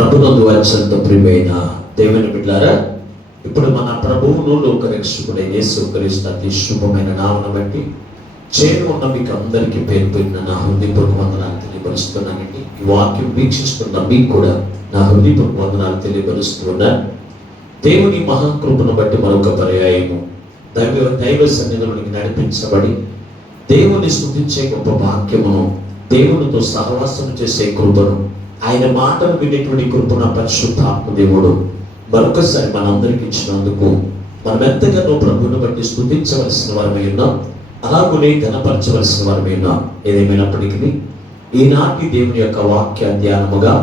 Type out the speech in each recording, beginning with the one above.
ప్రభునందు అత్యంత ప్రియమైన దేవుని బిడ్డలారా, ఇప్పుడు మన ప్రభువును లోక రక్షకుడైన యేసుక్రీస్తు అతి శుభమైన నామమును బట్టి చేరి ఉన్న మీకు అందరికీ పేరు పేరున నా హృదయపూర్వక వందనాలు తెలియపరుస్తున్నానండి. ఈ వాక్యం వీక్షిస్తున్న మీకు కూడా నా హృదయపూర్వక వందనాలు తెలియపరుస్తున్నాను. దేవుని మహాకృపను బట్టి మరొక పర్యాయము దైవ సన్నిధిలోనికి నడిపించబడి దేవుని స్తుతించే గొప్ప వాక్యమును, దేవునితో సహవాసం చేసే కృపను, ఆయన మాటలు వినేటువంటి కృపను పరిశుద్ధాత్మ దేవుడు మరొకసారి మనందరికి ఇచ్చినందుకు మనం ఎంతగానో ప్రభువును బట్టి స్తుతించవలసిన వారమై ఉన్నాం, అలాగనే ఘనపరచవలసిన వారమై ఉన్నాం. ఏదేమైనప్పటికీ ఈనాటి దేవుని యొక్క వాక్య ధ్యానముగా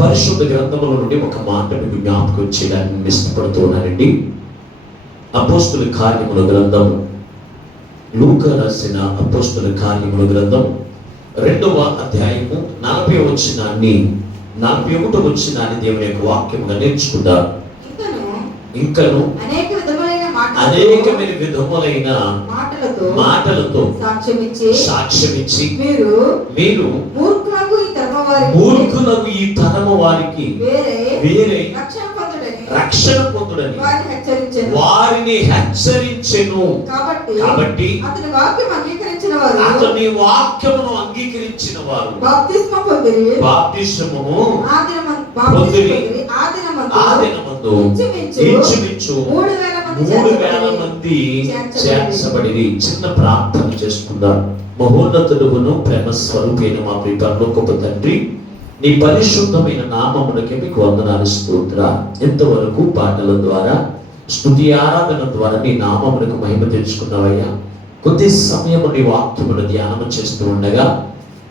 పరిశుద్ధ గ్రంథముల నుండి ఒక మాట మీకు జ్ఞాపకం చేయడానికి ఇష్టపడుతూ ఉన్నానండి. అపోస్తుల కార్యముల గ్రంథం, లూకా రాసిన అపోస్తుల కార్యముల గ్రంథం 2వ అధ్యాయము 40వ వచనాన్ని 41వ వచనాన్ని దేవుని యొక్క వాక్యముగా నేర్చుకుందాం. ఇంకను అనేకమైన విధములైన మాటలతో సాక్ష్యమిచ్చి మీరు మూర్ఖులకు ఈ తరము వారికి వేరే రక్షణ పొందుడని వారిని హెచ్చరించెను. కాబట్టి అతని వాక్యమును అంగీకరించిన వారు బాప్తిస్మము పొందిరి. ఆ దినమందు ఇంచుమించు 3,000 మంది చేర్చబడిరి. చిన్న ప్రార్థన చేసుకుందాం. మహోన్నతుడును ప్రేమ స్వరూపైన మా ప్రియ పరలోకపు తండ్రి, నీ పరిశుద్ధమైన నామమునకి మీకు వందనాలు, స్తోత్రం. ఎంతవరకు పాటల ద్వారా, స్తుతి ఆరాధన ద్వారా నీ నామమునకు మహిమ తెచ్చుకున్నావయ్యా. కొద్ది సమయము నీ వాక్యమును ధ్యానం చేస్తూ ఉండగా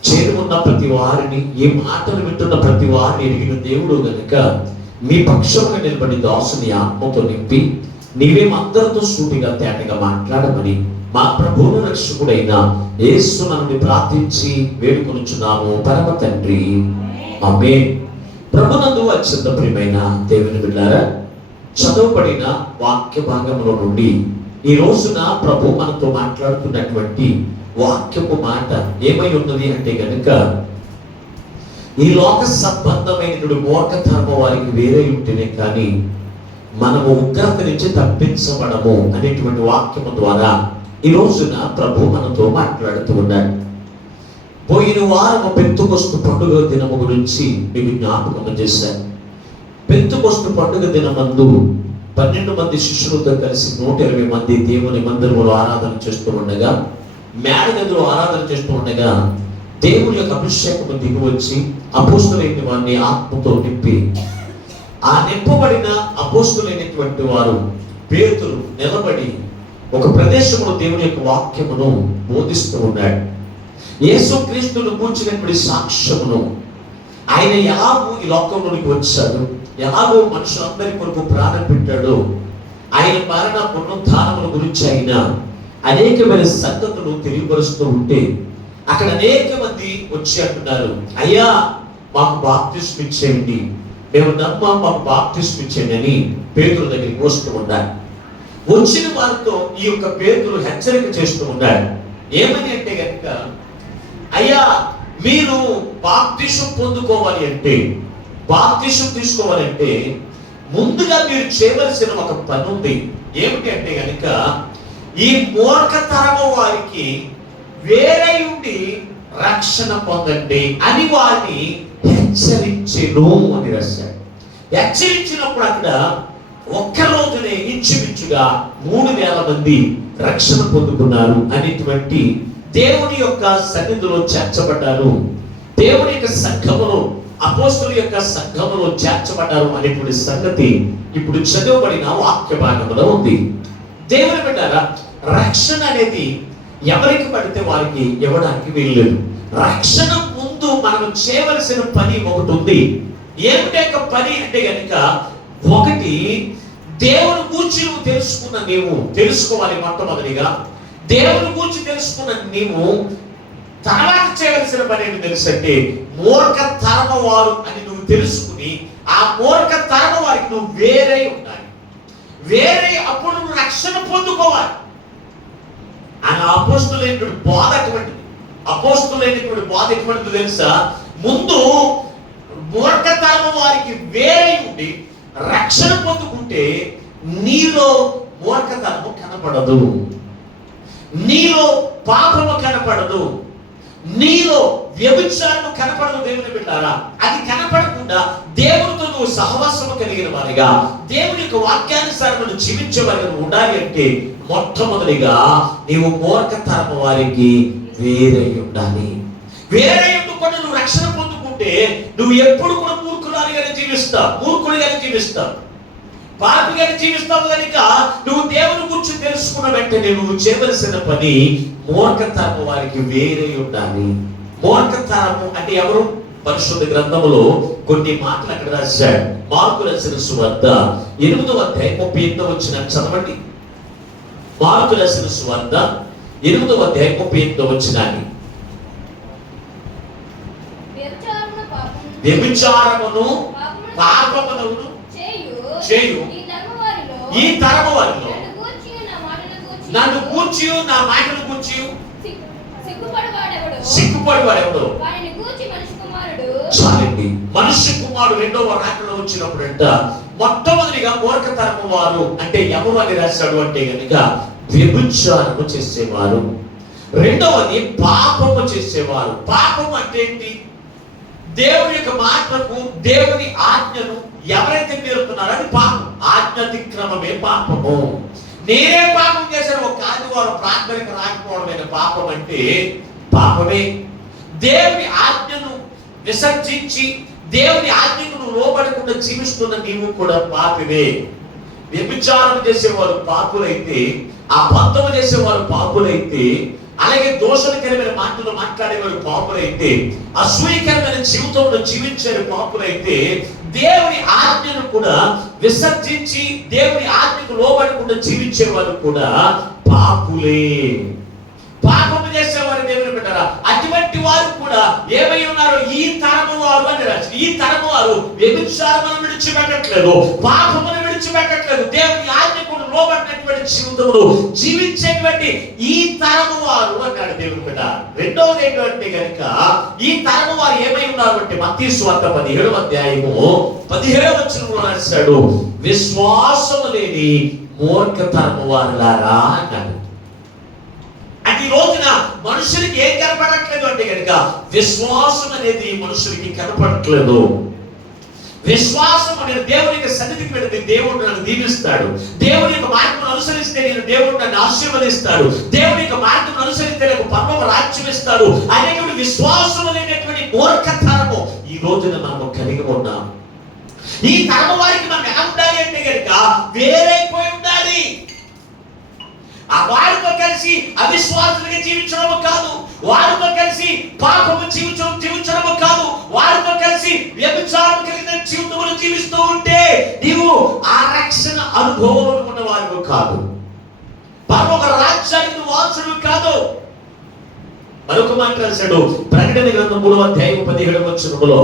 చేరుకున్న ప్రతి వారిని, ఏ మాటలు వింటున్న ప్రతి వారిని ఎరిగిన దేవుడు గనుక మీ పక్షంగా నిలబడి దాసుని ఆత్మతో నింపి నీవేమందరితో సూటిగా తేటగా మాట్లాడమని మా ప్రభువును రక్షకుడైన యేసునామమున ప్రార్థించి వేడుకొనుచున్నాము పరమ తండ్రి, ఆమేన్. ప్రభునందు అత్యంత ప్రియమైన దేవుని బిడ్డలారా, చదవబడిన వాక్య భాగంలో నుండి ఈ రోజున ప్రభు మనతో మాట్లాడుతున్నటువంటి వాక్యపు మాట ఏమై ఉన్నది అంటే గనుక, ఈ లోక సంబంధమైనటువంటి మూర్ఖతరము వారికి వేరే ఉంటేనే కానీ మనము ఉగ్రత నుంచి తప్పించబడము అనేటువంటి వాక్యము ద్వారా ఈ రోజున ప్రభు మనతో మాట్లాడుతూ ఉన్నాడు. పోయిన వారము పెంతెకొస్తు పండుగ దినము గురించి మీకు జ్ఞాపకం చేశాను. పెంతెకొస్తు పండుగ దినమందు 12 మంది శిష్యులతో కలిసి 120 మంది దేవుని మందిరములో ఆరాధన చేస్తూ ఉండగా, మేడ గదిలో ఆరాధన చేస్తూ ఉండగా దేవుని యొక్క అభిషేకము దిగి వచ్చి అపోస్తులైన వారిని ఆత్మతో నింపి, ఆ నింపబడిన అపోస్తులైనటువంటి వారు పేతురు నిలబడి ఒక ప్రదేశంలో దేవుని యొక్క వాక్యమును బోధిస్తూ ఉన్నాడు. యేసుక్రీస్తును గూర్చినటువంటి సాక్ష్యమును, ఆయన ఎలాగో ఈ లోకంలోనికి వచ్చాడు, ఎలాగో మనుషులందరి కొరకు ప్రాణం పెట్టాడు, ఆయన మరణ పునరుద్ధానముల గురించి ఆయన అనేకమైన సంగతులు తెలియపరుస్తూ ఉంటే అక్కడ అనేక మంది వచ్చి అంటున్నారు, అయ్యా మాకు బాప్తిస్మం ఇచ్చేయండి, మేము మాకు బాప్తిస్మం ఇచ్చేయండి అని పేతురు దగ్గరికి వస్తూ ఉన్నారు. వచ్చిన వారితో ఈ యొక్క పేతురు హెచ్చరిక చేస్తూ ఉన్నాడు. ఏమని అంటే కనుక, అయ్యా మీరు బాప్తిస్మం పొందుకోవాలి అంటే, బాప్తిస్మం తీసుకోవాలంటే ముందుగా మీరు చేయవలసిన ఒక పని ఉంది. ఏమిటి అంటే కనుక, ఈ మూర్ఖతరము వారికి వేరే ఉండి రక్షణ పొందండి అని వారిని హెచ్చరించెను అని రాశాడు. హెచ్చరించినప్పుడు అక్కడ ఒక్క రోజునే ఇంచుమించుగా 3,000 మంది రక్షణ పొందుకున్నారు అనేటువంటి దేవుని యొక్క సన్నిధిలో చేర్చబడ్డారు, దేవుని యొక్క సంఘములో, అపోస్తుల యొక్క సంఘములో చేర్చబడ్డారు అనేటువంటి సంగతి ఇప్పుడు చదవబడిన వాక్య భాగంలో ఉంది. దేవుని బిడ్డలారా, రక్షణ అనేది ఎవరికి పడితే వారికి ఇవ్వడానికి వీల్లేదు. రక్షణ ముందు మనం చేయవలసిన పని ఒకటి ఉంది. ఏమిటి పని అంటే కనుక, ఒకటి దేవుని గూర్చి నువ్వు తెలుసుకున్న నీవు తెలుసుకోవాలి. మొట్టమొదటిగా దేవుని గూర్చి తెలుసుకున్న నీవు తర్వాత చేయవలసిన పని ఏంటి తెలుసంటే, మూర్ఖ తరమ వారు అని నువ్వు తెలుసుకుని ఆ మూర్ఖ తరమ వారికి నువ్వు వేరే ఉండాలి. వేరే అప్పుడు నువ్వు రక్షణ పొందుకోవాలి. ఆయన అపోస్తులైనటువంటి బోధ అటువంటిది. అపోస్తులైనటువంటి బోధ ఎటువంటిది తెలుసా? ముందు మూర్ఖతరమ తరము వారికి వేరే ఉండి రక్షణ పొందుకుంటే నీలో మూర్ఖతనము కనపడదు, నీలో పాపము కనపడదు, నీలో వ్యభిచారము కనపడదు. దేవుని బిడ్డారా, అది కనపడకుండా దేవునితో నువ్వు సహవాసము కలిగిన వారిగా, దేవుని యొక్క వాక్యానుసారం జీవించే వారిగా ఉండాలి అంటే మొట్టమొదటిగా నీవు మూర్ఖతరము వారికి వేరై ఉండాలి. వేరై ఉండుకొని నువ్వు రక్షణ పొందుకుంటే నువ్వు ఎప్పుడు కూడా మూర్ఖురాలిగానే జీవిస్తావు, మూర్ఖుడిగానే జీవిస్తావు, పాపిగానే జీవిస్తావు. కనుక నువ్వు దేవుని గురించి తెలుసుకున్న వెంటనే నువ్వు చేయవలసిన పని మూర్ఖతరము వారికి వేరే ఉండాలి. మూర్ఖతరము అంటే ఎవరు? పరిశుద్ధ గ్రంథములో కొన్ని మాటలు అక్కడ రాశాడు. మార్కు రాసిన సువార్త 8వ అధ్యాయం 38వ వచనం చదవండి. మార్కు రాసిన సువార్త 8వ అధ్యాయం 38వ వచనాన్ని. వ్యభిచారమును పాపమును చేయు ఈ తరము వారిలో నన్ను గూర్చి నా మాటను గూర్చి సిగ్గుపడేవాడెవడు? చాలండి. మనుష్య కుమారుడు రెండవ రాకలో వచ్చినప్పుడంట మొట్టమొదటిగా మూర్ఖతరము వారు అంటే ఎవరు అని రాశాడు అంటే గనుక వ్యభిచారము చేసేవారు. రెండవది పాపము చేసేవారు. పాపం అంటే ఏంటి? దేవుని యొక్క మాటకు, దేవుని ఆజ్ఞను ఎవరైతే మీరుతున్నారో అది పాపం. ఆజ్ఞ అతిక్రమమే పాపము. నేనే పాపం చేశాను, ఒక ఆదివారం ప్రార్థనకు రాకపోవడమైన పాపం అంటే పాపమే. దేవుని ఆజ్ఞను విసర్జించి దేవుని ఆజ్ఞకు నువ్వు లోబడకుండా జీవిస్తున్న నీవు కూడా పాపివే. వ్యభిచారం చేసేవారు పాపులైతే, అబద్ధం చేసేవారు పాపులైతే, అలాగే దోషకరమైన మాటలు మాట్లాడేవారు పాపులైతే, అసూయకరమైన జీవితంలో జీవించారు పాపులైతే, దేవుని ఆజ్ఞను కూడా విసర్జించి దేవుని ఆజ్ఞకు లోబడకుండా జీవించే వారు కూడా పాపులే. పాపము చేసేవారు దేవుని బిడ్డరా, అటువంటి వారు కూడా ఏమై ఉన్నారు? ఈ తరము వారు అని రాసి. ఈ తరము వారు వ్యభిచారమును విడిచిపెట్టట్లేదు, పాపమును విడిచిపెట్టట్లేదు, దేవుని ఆజ్ఞకు లోబడినటువంటి జీవితమును జీవించేటువంటి ఈ తరము వారు అన్నాడు దేవుని బిడ్డ. రెండవది ఏంటంటే కనుక ఈ తరము వారు ఏమై ఉన్నారు అంటే మత్తయి సువార్త 17వ అధ్యాయము 17వ వచనంలో రాశాడు, విశ్వాసము లేని మూర్ఖతరము వారులారా అన్నాడు. అంటే ఈ రోజున మనుషులకి ఏం కనపడట్లేదు అంటే కనుక విశ్వాసం అనేది మనుషులకి కనపడట్లేదు. విశ్వాసం అనేది దేవుని యొక్క సన్నిధికి వెళితే దేవుడు నన్ను దీవిస్తాడు, దేవుని యొక్క మార్గం అనుసరిస్తే నేను దేవుడు నన్ను ఆశీర్వదిస్తాడు, దేవుని యొక్క మార్గం అనుసరిస్తే నాకు పరమ రాజ్యం ఇస్తాడు అనేటువంటి విశ్వాసం అనేటటువంటి మూర్ఖతరము ఈ రోజున మనము కలిగి ఉన్నాం. ఈ తరము వారికి మనం ఎలా ఉండాలి అంటే కనుక వేరైపోయి ఉండాలి. ఆ వారితో కలిసి అవిశ్వాసులుగా జీవించడము కాదు, వారితో కలిసి పాపము జీవించడము కాదు, వారితో కలిసి వ్యభిచారం కలిగిన జీవితమును జీవిస్తూ ఉంటే నీవు ఆ రక్షణ అనుభవం ఉన్నవారు కాదు, పరమ రాజ్యానికి వారసుడు కాదు. మరొక మాట రాశాడు ప్రకటన గ్రంథం 3వ అధ్యాయం 17వ వచనంలో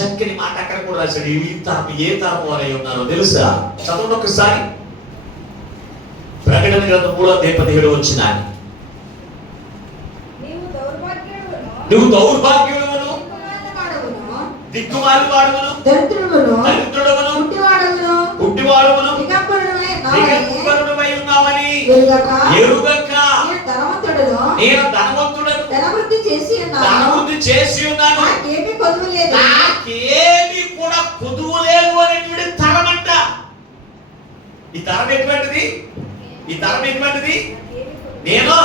చక్కని మాట అక్కడ కూడా రాశాడు. ఈ తరము ఏ తరము వారై ఉన్నారో తెలుసా? చదవండి ఒకసారి. ప్రకటన గ్రంథం 3వ అధ్యాయం 17వ వచనాన్ని. నువ్వు దౌర్భాగ్యుడవును, దిక్కుమాలి వాడును, దరిద్రుడవును, పుట్టివాడును, దిగంబరుడవై ఉన్నావని ఎరుగక నేను ధనవంతుడను, ధనవృద్ధి చేసి ఉన్నాను, నాకేమీ కూడా కొదువు లేదు అనేటువంటి తరమంట. ఈ తరం ఎటువంటిది? ఈ తరం ఎటువంటిది? నేను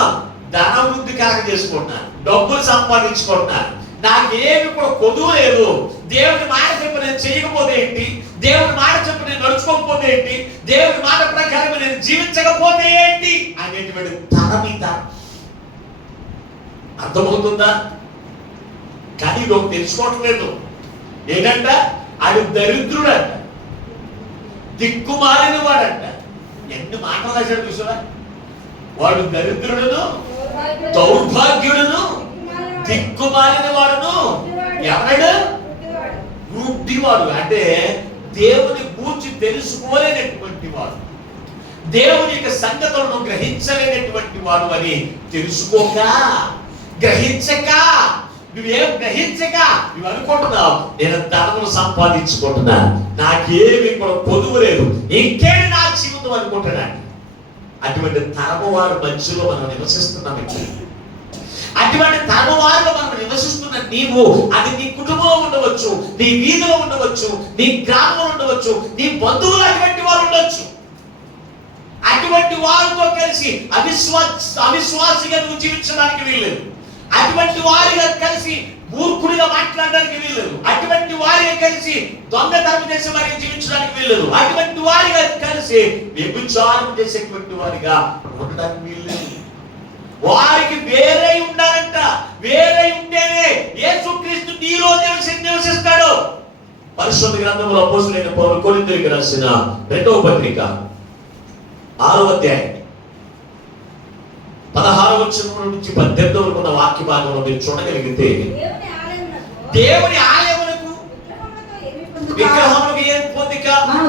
ధనవృద్ధి కాక చేసుకుంటున్నాను, డబ్బులు సంపాదించుకుంటున్నాను, నాకేమి కూడా కొదువు లేదు. దేవుని మాట చెప్పి నేను చేయకపోతే ఏంటి, దేవుని మాట చెప్పి నేను నడుచుకోకపోతే ఏంటి, దేవుని మాట ప్రకారం నేను జీవించకపోతే ఏంటి అనేటువంటి తరమిత. అర్థమవుతుందా? కానీ నువ్వు తెలుసుకోవటం లేదు. ఏంటంట? అది దరిద్రుడంట, దిక్కుమాలిన వాడంట. ఎన్ని మాటలు రాశాడు చూసారా? వాడు దరిద్రుడును, దౌర్భాగ్యుడును, దిక్కుమాలిన వాడును, ఎవడు? గుడ్డివాడు. అంటే దేవుని గూర్చి తెలుసుకోలేనటువంటి వాడు, దేవుని యొక్క సంగతులను గ్రహించలేనటువంటి వాడు అని తెలుసుకోక, గ్రహించక నువ్వేం గ్రహించక నువ్వు అనుకుంటున్నావు నేను ధనమును సంపాదించుకుంటున్నా, నాకేమి కూడా పొదువు లేదు, ఇంకేమి నా జీవితం అనుకుంటున్నాను. అటువంటి తరము వారి మధ్యలో మనం నివసిస్తున్నాం. అటువంటి తరము వారిలో మనం నివసిస్తున్న నీవు, అది నీ కుటుంబంలో ఉండవచ్చు, నీ వీధిలో ఉండవచ్చు, నీ గ్రామంలో ఉండవచ్చు, నీ బంధువులు అటువంటి వారు ఉండొచ్చు. అటువంటి వారితో కలిసి అవిశ్వాసిగా నువ్వు జీవించడానికి వీల్లేదు. అటువంటి వారిగా కలిసి మూర్ఖుడిగా మాట్లాడడానికి వీల్లేదు. అటువంటి వారిగా కలిసి దొంగతనం చేసే వారిగా జీవించడానికి వీల్లేదు. అటువంటి వారిగా కలిసి వ్యభిచారం చేసేటువంటి వారిగా ఉండడానికి వీల్లేదు. వారికి వేరే ఉండాలంట. వేరే ఉంటేనే యేసుక్రీస్తు నీలో నివసిస్తాడు. పరిశుద్ధ గ్రంథంలో అపోస్తలుడైన పౌలు కొరింథీయులకు రాసిన 2వ పత్రిక 6వ అధ్యాయం 16వ వచనం నుంచి 18వ వరకు ఉన్న వాక్య భాగంలో మీరు చూడగలిగితే, దేవుని ఆలయమునకు విగ్రహములకు ఏం పొందిక, మనం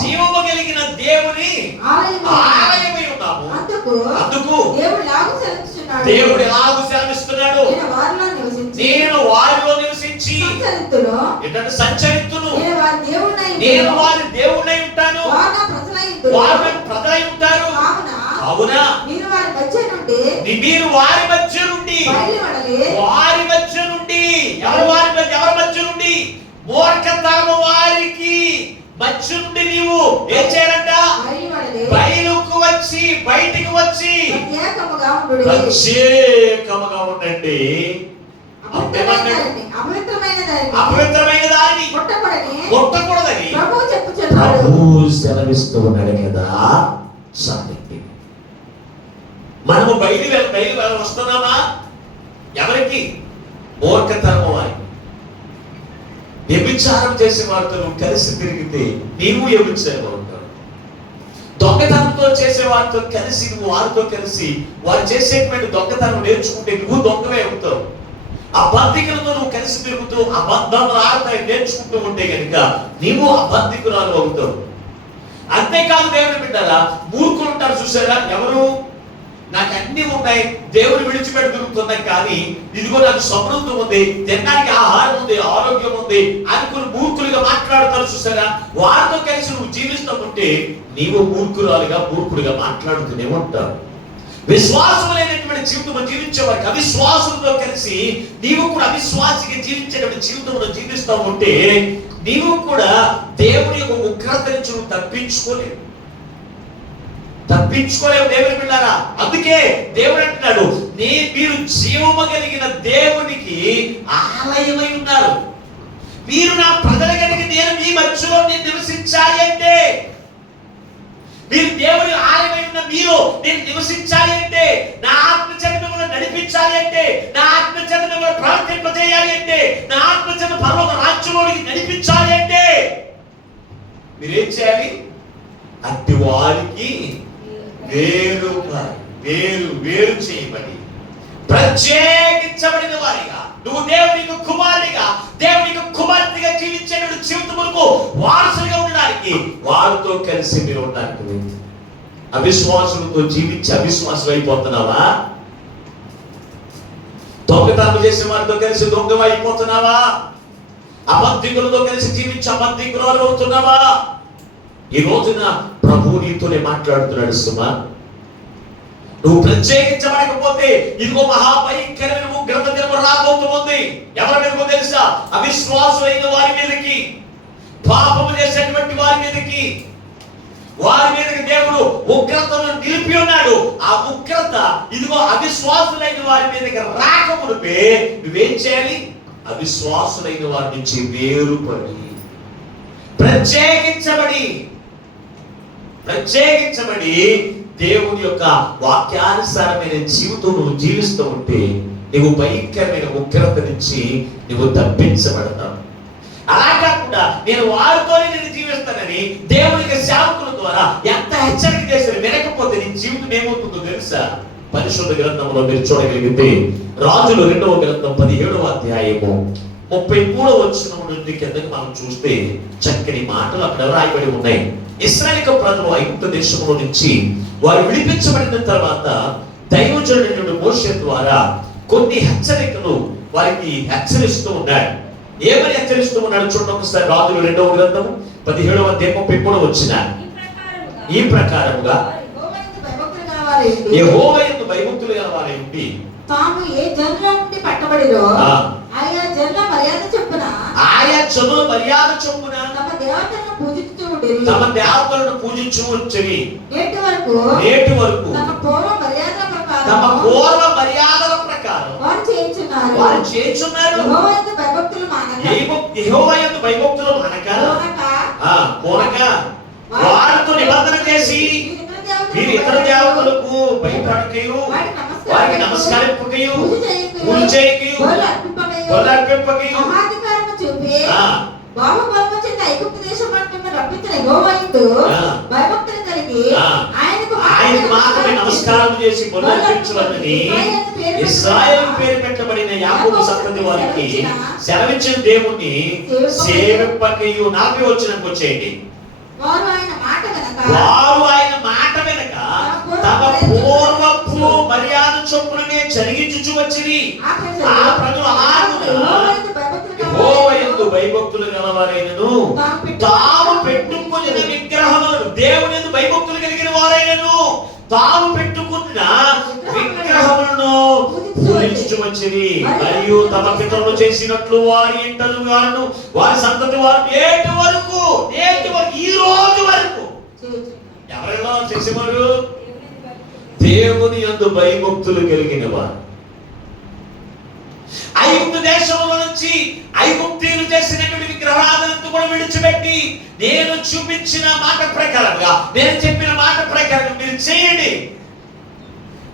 జీవము కలిగిన దేవుని ఆలయమై ఉన్నాము. అందుకు దేవుడు ఎలాగూ సెలవిస్తున్నాడు, నేను వారిలో నివసించి సంచరిత్తును, నేను వారి దేవుడై ఉంటాను, వారు ప్రజలై ఉంటారు. అవునా, మీరు వారి మధ్య నుండి ఎవరి మధ్య నుండి మూర్ఖతరము వారికి మధ్య నుండి నీవు ఏం చేయాలంట? బయటికి వచ్చి ప్రత్యేకముగా ఉండండి. అపవిత్రమైన దానిని కొట్టకూడదని ప్రభువు సెలవిస్తూ ఉన్నాడు కదా. సాధించి మనము బయలు వస్తున్నామా? ఎవరికి? మూర్ఖతరము వారికి. వ్యభిచారం చేసే వారితో నువ్వు కలిసి తిరిగితే నీవు వ్యభిచారం ఉంటావు. దొంగతనంతో చేసే వారితో కలిసి నువ్వు వారితో కలిసి వారు చేసేటువంటి దొంగతనం నేర్చుకుంటే నువ్వు దొంగవే అవుతావు. అబద్ధికులతో నువ్వు కలిసి తిరుగుతూ అబద్ధాలు ఆడతాయి నేర్చుకుంటూ ఉంటే కనుక నీవు అబద్ధికురాలు అవుతావు. అంతేకాదు దేవుని బిడ్డలా మూర్ఖులు ఉంటారు చూసారా? ఎవరు? నాకు అన్ని ఉన్నాయి, దేవుడు విడిచిపెట్టి తిరుగుతున్నాయి, కానీ ఇదిగో నాకు సమృద్ధి ఉంది, తినడానికి ఆహారం ఉంది, ఆరోగ్యం ఉంది అనుకుని మూర్ఖులుగా మాట్లాడుతారు చూసారా? వారితో కలిసి నువ్వు జీవిస్తూ ఉంటే నీవు మూర్ఖుడిగా మాట్లాడుతూనే ఉంటావు. విశ్వాసం లేనటువంటి జీవితం జీవించే వారికి అవిశ్వాసంతో కలిసి నీవు కూడా అవిశ్వాసిగా జీవించేటువంటి జీవితంలో జీవిస్తూ ఉంటే నీవు కూడా దేవుని యొక్క ఉగ్రత నుంచి నువ్వు తప్పించుకోలేవు. దేవుని బిడ్డారా. అందుకే దేవుడు అంటున్నాడు, మీరు జీవము కలిగిన దేవునికి ఆలయమై ఉన్నారు. మీరు నా ప్రజల కనుక నేను మీ మధ్యలో నివసించాలి అంటే, మీరు దేవుని ఆలయమై ఉన్న మీరు నేను నివసించాలి అంటే, నా ఆత్మచేత మిమ్మల్ని నడిపించాలి అంటే, నా ఆత్మచేత మిమ్మల్ని ప్రవర్తింపజేయాలి అంటే, నా ఆత్మచేత పరలోక రాజ్యంలోనికి నడిపించాలి అంటే మీరేం చేయాలి? అట్టి వారికి వేరు చేయబడి ప్రత్యేకించబడిన వారిగా నువ్వు దేవునికి కుమారుడిగా దేవునికి కుమార్తెగా జీవించే జీవితములకు వారసులుగా ఉండడానికి వారితో కలిసి మీరు ఉండడానికి. అవిశ్వాసులతో జీవించి అవిశ్వాసం అయిపోతున్నావా? దొంగతనం చేసే వారితో కలిసి దొంగవైపోతున్నావా? అబద్ధికులతో కలిసి జీవించి అబద్ధికురాలు అవుతున్నావా? ఈ రోజున ప్రభు నీతోనే మాట్లాడుతున్నాడు. సుమా, నువ్వు ప్రత్యేకించబడకపోతే ఇదిగో మహాభయంకరమైన ఉగ్రత దినము రాబోతుంది. ఎవరి మీదకో తెలుసా? అవిశ్వాసులైన వారి మీదకి, పాపము చేసేటువంటి వారి మీదకి దేవుడు ఉగ్రతను నిలిపి ఉన్నాడు. ఆ ఉగ్రత ఇదిగో అవిశ్వాసులైన వారి మీదకి రాకమునిపే నువ్వేం చేయాలి? అవిశ్వాసులైన వారి నుంచి వేరుపడి ప్రత్యేకించబడి దేవుని యొక్క వాక్యానుసారమైన జీవితం నువ్వు జీవిస్తూ ఉంటే నువ్వు భయంకరమైన ఉగ్రత నుంచి నువ్వు తప్పించబడతావు. అలా కాకుండా నేను వారితోనే నేను జీవిస్తానని దేవునికి సేవకుల ద్వారా ఎంత హెచ్చరిక చేసిన వినకపోతే నీ జీవితం ఏమవుతుందో తెలుసా? పరిశుద్ధ గ్రంథంలో మీరు చూడగలిగితే రాజులు 2వ గ్రంథం 17వ అధ్యాయము 33వ వచనం నుండి కిందకి మనం చూస్తే చక్కని మాటలు అక్కడ రాయబడి ఉన్నాయి. ఇశ్రాయేలు ప్రజలు ఐగుప్తు దేశంలో నుంచి వారు విడిపించబడిన తర్వాత దైవజనుడైన మోషే ద్వారా కొన్ని హెచ్చరికలు వారికి హెచ్చరిస్తూ ఉన్నాడు. ఏమని హెచ్చరిస్తూ ఉన్నాడు చూడండి ఒకసారి. రాజులు 2వ గ్రంథము 17వ అధ్యాయం 33వ వచనం. ఈ ప్రకారముగా యెహోవా యందు భయభక్తులు గల వారై ఉండి తాము ఏ జనుల నుండి పట్టబడిరో ఆయా జనుల మర్యాద చొప్పున తమ దేవతలను పూజించుచు ఉండిరి. నేటి వరకు తమ పూర్వ మర్యాదల ప్రకారం వారు చేయుచున్నారు. యెహోవా యందు భయభక్తులు మానక వారితో నిబంధన చేసి మీరు ఇతర దేవతలకు భయపడకయు వారికి నమస్కరింపకయు పూజ చేయకయు బలులు అర్పింపకయు బాహుబలము చేత ఐగుప్తు దేశమంటున్న రప్పించిన యెహోవా యందు భయభక్తులు కలిగి ఆయనకు మాత్రమే నమస్కారం చేసి బలులు అర్పించువారని ఇశ్రాయేలు పేరు పెట్టబడిన యాకోబు సంతతి వారికి సెలవిచ్చిన దేవుణ్ణి సేవింపకయు. నాపై వచ్చినకు వచ్చేయండి. వారు ఆయన మాట వెనక తమ పూర్వపు మర్యాద చొప్పుననే జరిగించుచు వచ్చిరి. ఆ ప్రజలు యెహోవా యందు భయభక్తులు గలవారైనను తాము పెట్టుకున్న విగ్రహములను, దేవుని యందు భయభక్తులు కలిగిన వారైనను తాము పెట్టుకున్న విగ్రహములను పూజించుచు వచ్చిరి. మరియు తమ పితరులు చేసినట్లు వారి ఇంటలు వారు వారి సంతతి వారు నేటి వరకు ఈ రోజు వరకు ఎవరైనా చేసేవారు దేవుని యందు భయభక్తులు కలిగిన వారు. ఐగుప్తు దేశంలో నుంచి ఐగుప్తీయులు చేసినటువంటి విగ్రహారాధనను కూడా విడిచిపెట్టి నేను చూపించిన మాట ప్రకారంగా, నేను చెప్పిన మాట ప్రకారం మీరు చేయండి.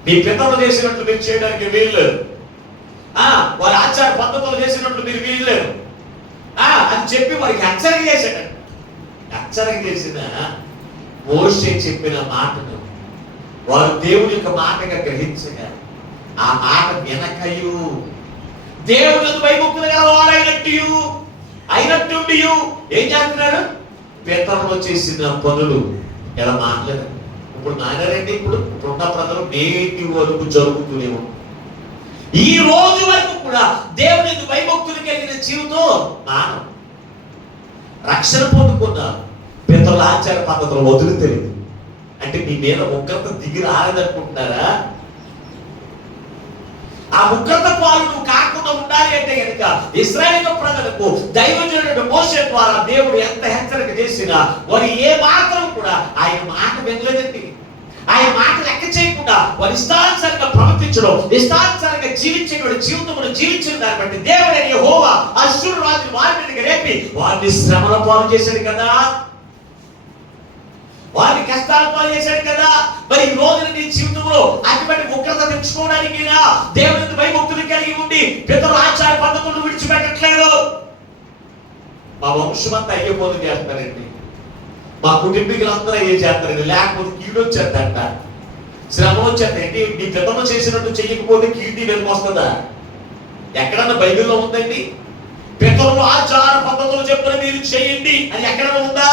మీ పితరులు చేసినట్లు మీరు చేయడానికి వీల్లేదు. వారి ఆచార పద్ధతులు చేసినట్లు మీరు వీల్లేదు అని చెప్పి వారికి హెచ్చరిక చేశాడు. హెచ్చరిక చేసిన మోషే చెప్పిన మాటను వారు దేవుని యొక్క మాటగా గ్రహించగా ఆ మాట వినకయు దేవుని యందు భయభక్తులు అయినట్టుండి ఏం చేస్తున్నారు? పితరులు చేసిన పనులు ఎలా మాట్లాడారు. ఇప్పుడు నాయనారండి, ఇప్పుడున్న ప్రజలు నేటి వరకు జరుగుతూనే ఉంటారు. ఈ రోజు వరకు కూడా దేవుని యందు భయభక్తులు కలిగిన జీవితం మానవ రక్షణ పొందుకున్నారు. పితరుల ఆచార పద్ధతులు వదులుతలేదు అంటే మీ మీద ఉగ్రత దిగి రాలేదనుకుంటున్నారా? ఆ ఉగ్రత పాలు నువ్వు కాకుండా ఉండాలి అంటే కనుక ఇశ్రాయేలు ప్రజలకు దైవజనుడు మోషే ద్వారా దేవుడు ఎంత హెచ్చరిక చేసినా వారు ఏ మాత్రం కూడా ఆయన మాట వినలేదండి. ఆయన మాట లెక్క చేయకుండా వారి ఇష్టానుసారంగా ప్రవర్తించడం, ఇష్టానుసారంగా జీవించేటువంటి జీవితమును జీవించిన దాన్ని బట్టి దేవుడైన యెహోవా అశ్షూరు రాజును వారి మీదకి రేపి వారిని శ్రమల పాలు చేశాడు కదా, వారిని కష్టాల పాలు చేశాడు కదా. మరి ఈ రోజున నీ జీవితంలో అటువంటి ఉగ్రత తెచ్చుకోవడానికి దేవుని భయభక్తులు కలిగి ఉండి పితరుల ఆచార పద్ధతులను విడిచిపెట్టట్లేదు. మా వంశమంతా అయ్యే పనులు చేస్తారండి, మా కుటుంబీకులందరూ అయ్యే చేస్తారండి, లేకపోతే కీడు వచ్చేద్దంట, శ్రమ వచ్చేద్దండి. మీ పితరులు చేసినట్టు చెయ్యకపోతే కీర్తి వెనుక వస్తుందా? ఎక్కడన్నా బైబిల్లో ఉందండి? పితరులు ఆచార పద్ధతులు చెప్తున్న మీరు చేయండి అని ఎక్కడన్నా ఉందా?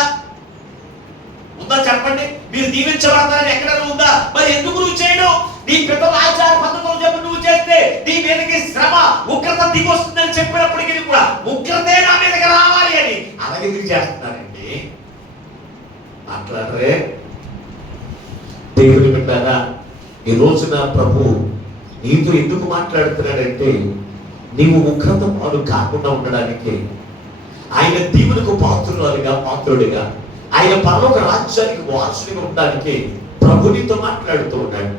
చెప్పండి. మీరు దీవించబడతారని ఎక్కడైనా ఉందా? మరి ఎందుకు నువ్వు చేయడం? నీ పితరుల ఆచార పద్ధతులు చెప్పి నువ్వు చేస్తే నీ మీదకి శ్రమ ఉగ్రత దిగి వస్తుందని చెప్పినప్పటికీ కూడా ఉగ్రతే నా మీదకి రావాలి అని అలాగే ఎందుకు చేస్తున్నారండి? మాట్లాడరే దేవుని బిడ్డలారా, ఈ రోజున ప్రభు నీతో ఎందుకు మాట్లాడుతున్నాడంటే నీవు ఉగ్రత పాలు కాకుండా ఉండడానికి, ఆయన దీవులకు పాత్రుడిగా ఆయన పరలోక రాజ్యానికి వారసుడిగా ఉండడానికి ప్రభు నీతో మాట్లాడుతూ ఉన్నాడు.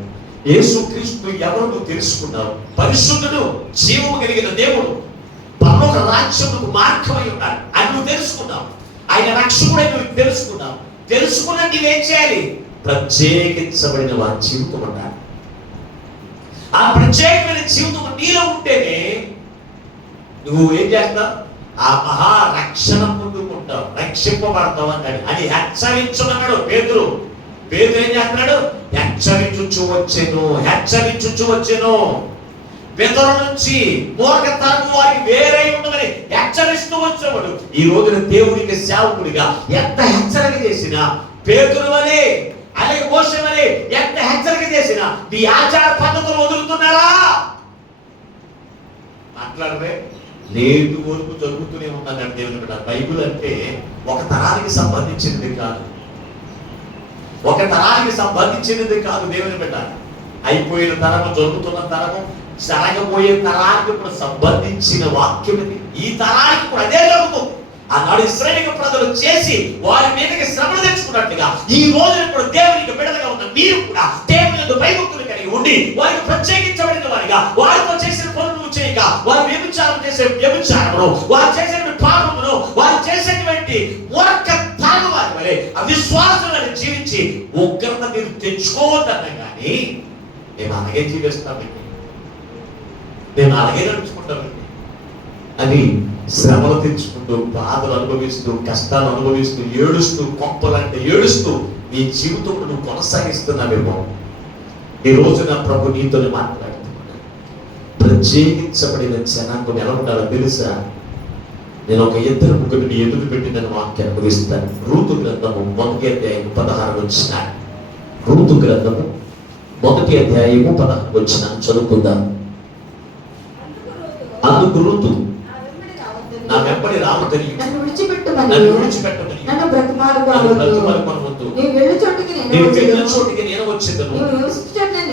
యేసుక్రీస్తు ఎవరు నువ్వు తెలుసుకున్నావు? పరిశుద్ధుడు, జీవము కలిగిన దేవుడు, పరలోక రాజ్యముకు మార్గమై ఉన్నాడు అని నువ్వు తెలుసుకున్నావు. ఆయన రక్షకుడై నువ్వు తెలుసుకున్నావు. తెలుసుకున్నా నీవేం చేయాలి? ప్రత్యేకించబడిన వారి జీవితం ఉండాలి. ఆ ప్రత్యేకమైన జీవితం నీలో ఉంటేనే నువ్వు ఏం చేస్తావు? ఆ మహా రక్షణ పొందుకుంటావు, రక్షింపబడతావు అన్నాడు. అది హెచ్చరించమన్నాడు పేతురు. పేతురు ఏం చేస్తున్నాడు? హెచ్చరించుచు వచ్చెను. పితరుల నుంచి మూర్ఖతరము వారికి వేరే ఉండమని హెచ్చరిస్తూ వచ్చేవాడు. ఈ రోజున దేవునికి సేవకుడిగా ఎంత హెచ్చరిక చేసినా, పేతురు వలె అలాగే మోషే వలె ఎంత హెచ్చరిక చేసినా నీ ఆచార పద్ధతులు వదులుతున్నారా? మాట్లాడరే లేదు వరకు జరుగుతూనే ఉన్నాడు దేవుని బిడ్డ. బైబిల్ అంటే ఒక తరానికి సంబంధించినది కాదు, ఒక తరానికి సంబంధించినది కాదు దేవుని బిడ్డ. అయిపోయిన తరము, జరుగుతున్న తరము, జరగబోయే తరానికి కూడా సంబంధించిన వాక్యం ఇది. ఈ తరానికి కూడా అదే జరుగుతుంది. ఆనాడు ఇశ్రాయేలు ప్రజలు చేసి వారి మీదకి శ్రమలు తెచ్చుకున్నట్లుగా ఈ రోజున కూడా దేవునికి బిడ్డలుగా ఉన్న మీరు కూడా దేవుని యందు భయభక్తులు కలిగి ఉండి వారికి ప్రత్యేకించబడిన వారిగా, వారితో చేసిన పనులు చేయక, వారు వ్యభిచారం చేసే వ్యభిచారమును, వారు చేసిన పాపమును, వారు చేసేటువంటి మూర్ఖ తరము వారి వలె అవిశ్వాసులను జీవించి ఉగ్రత మీరు తెచ్చుకోవద్దన్న కానీ మేము అలాగే జీవిస్తామండి, మేము అలాగే నడుచుకుంటామండి అని శ్రమలు తెచ్చుకుంటూ, బాధలు అనుభవిస్తూ, కష్టాలు అనుభవిస్తూ, ఏడుస్తూ, కొంపలంటే ఏడుస్తూ నీ జీవితంలో నువ్వు కొనసాగిస్తున్నావేమో. ఈ రోజున ప్రభు నీతో మాట్లాడుతున్నాడు. ప్రత్యేకించబడిన జనాంగం ఎలా ఉండాలో తెలుసా? నేను ఒక ఇద్దరు ముగ్గురిని ఎదురు పెట్టి నేను వాక్యాన్ని ముగిస్తాను. రూతు గ్రంథము 1వ అధ్యాయం 16 వచనం. రూతు గ్రంథము 1వ అధ్యాయము 16 వచనం చదువుకుందాం. అందుకు రూతు నా వెంబడి రావద్దని, నన్ను విడిచిపెట్టమని, నన్ను బ్రతిమాలుకొనవద్దు, నీవు వెళ్ళు చోటికి నేను వచ్చేదను,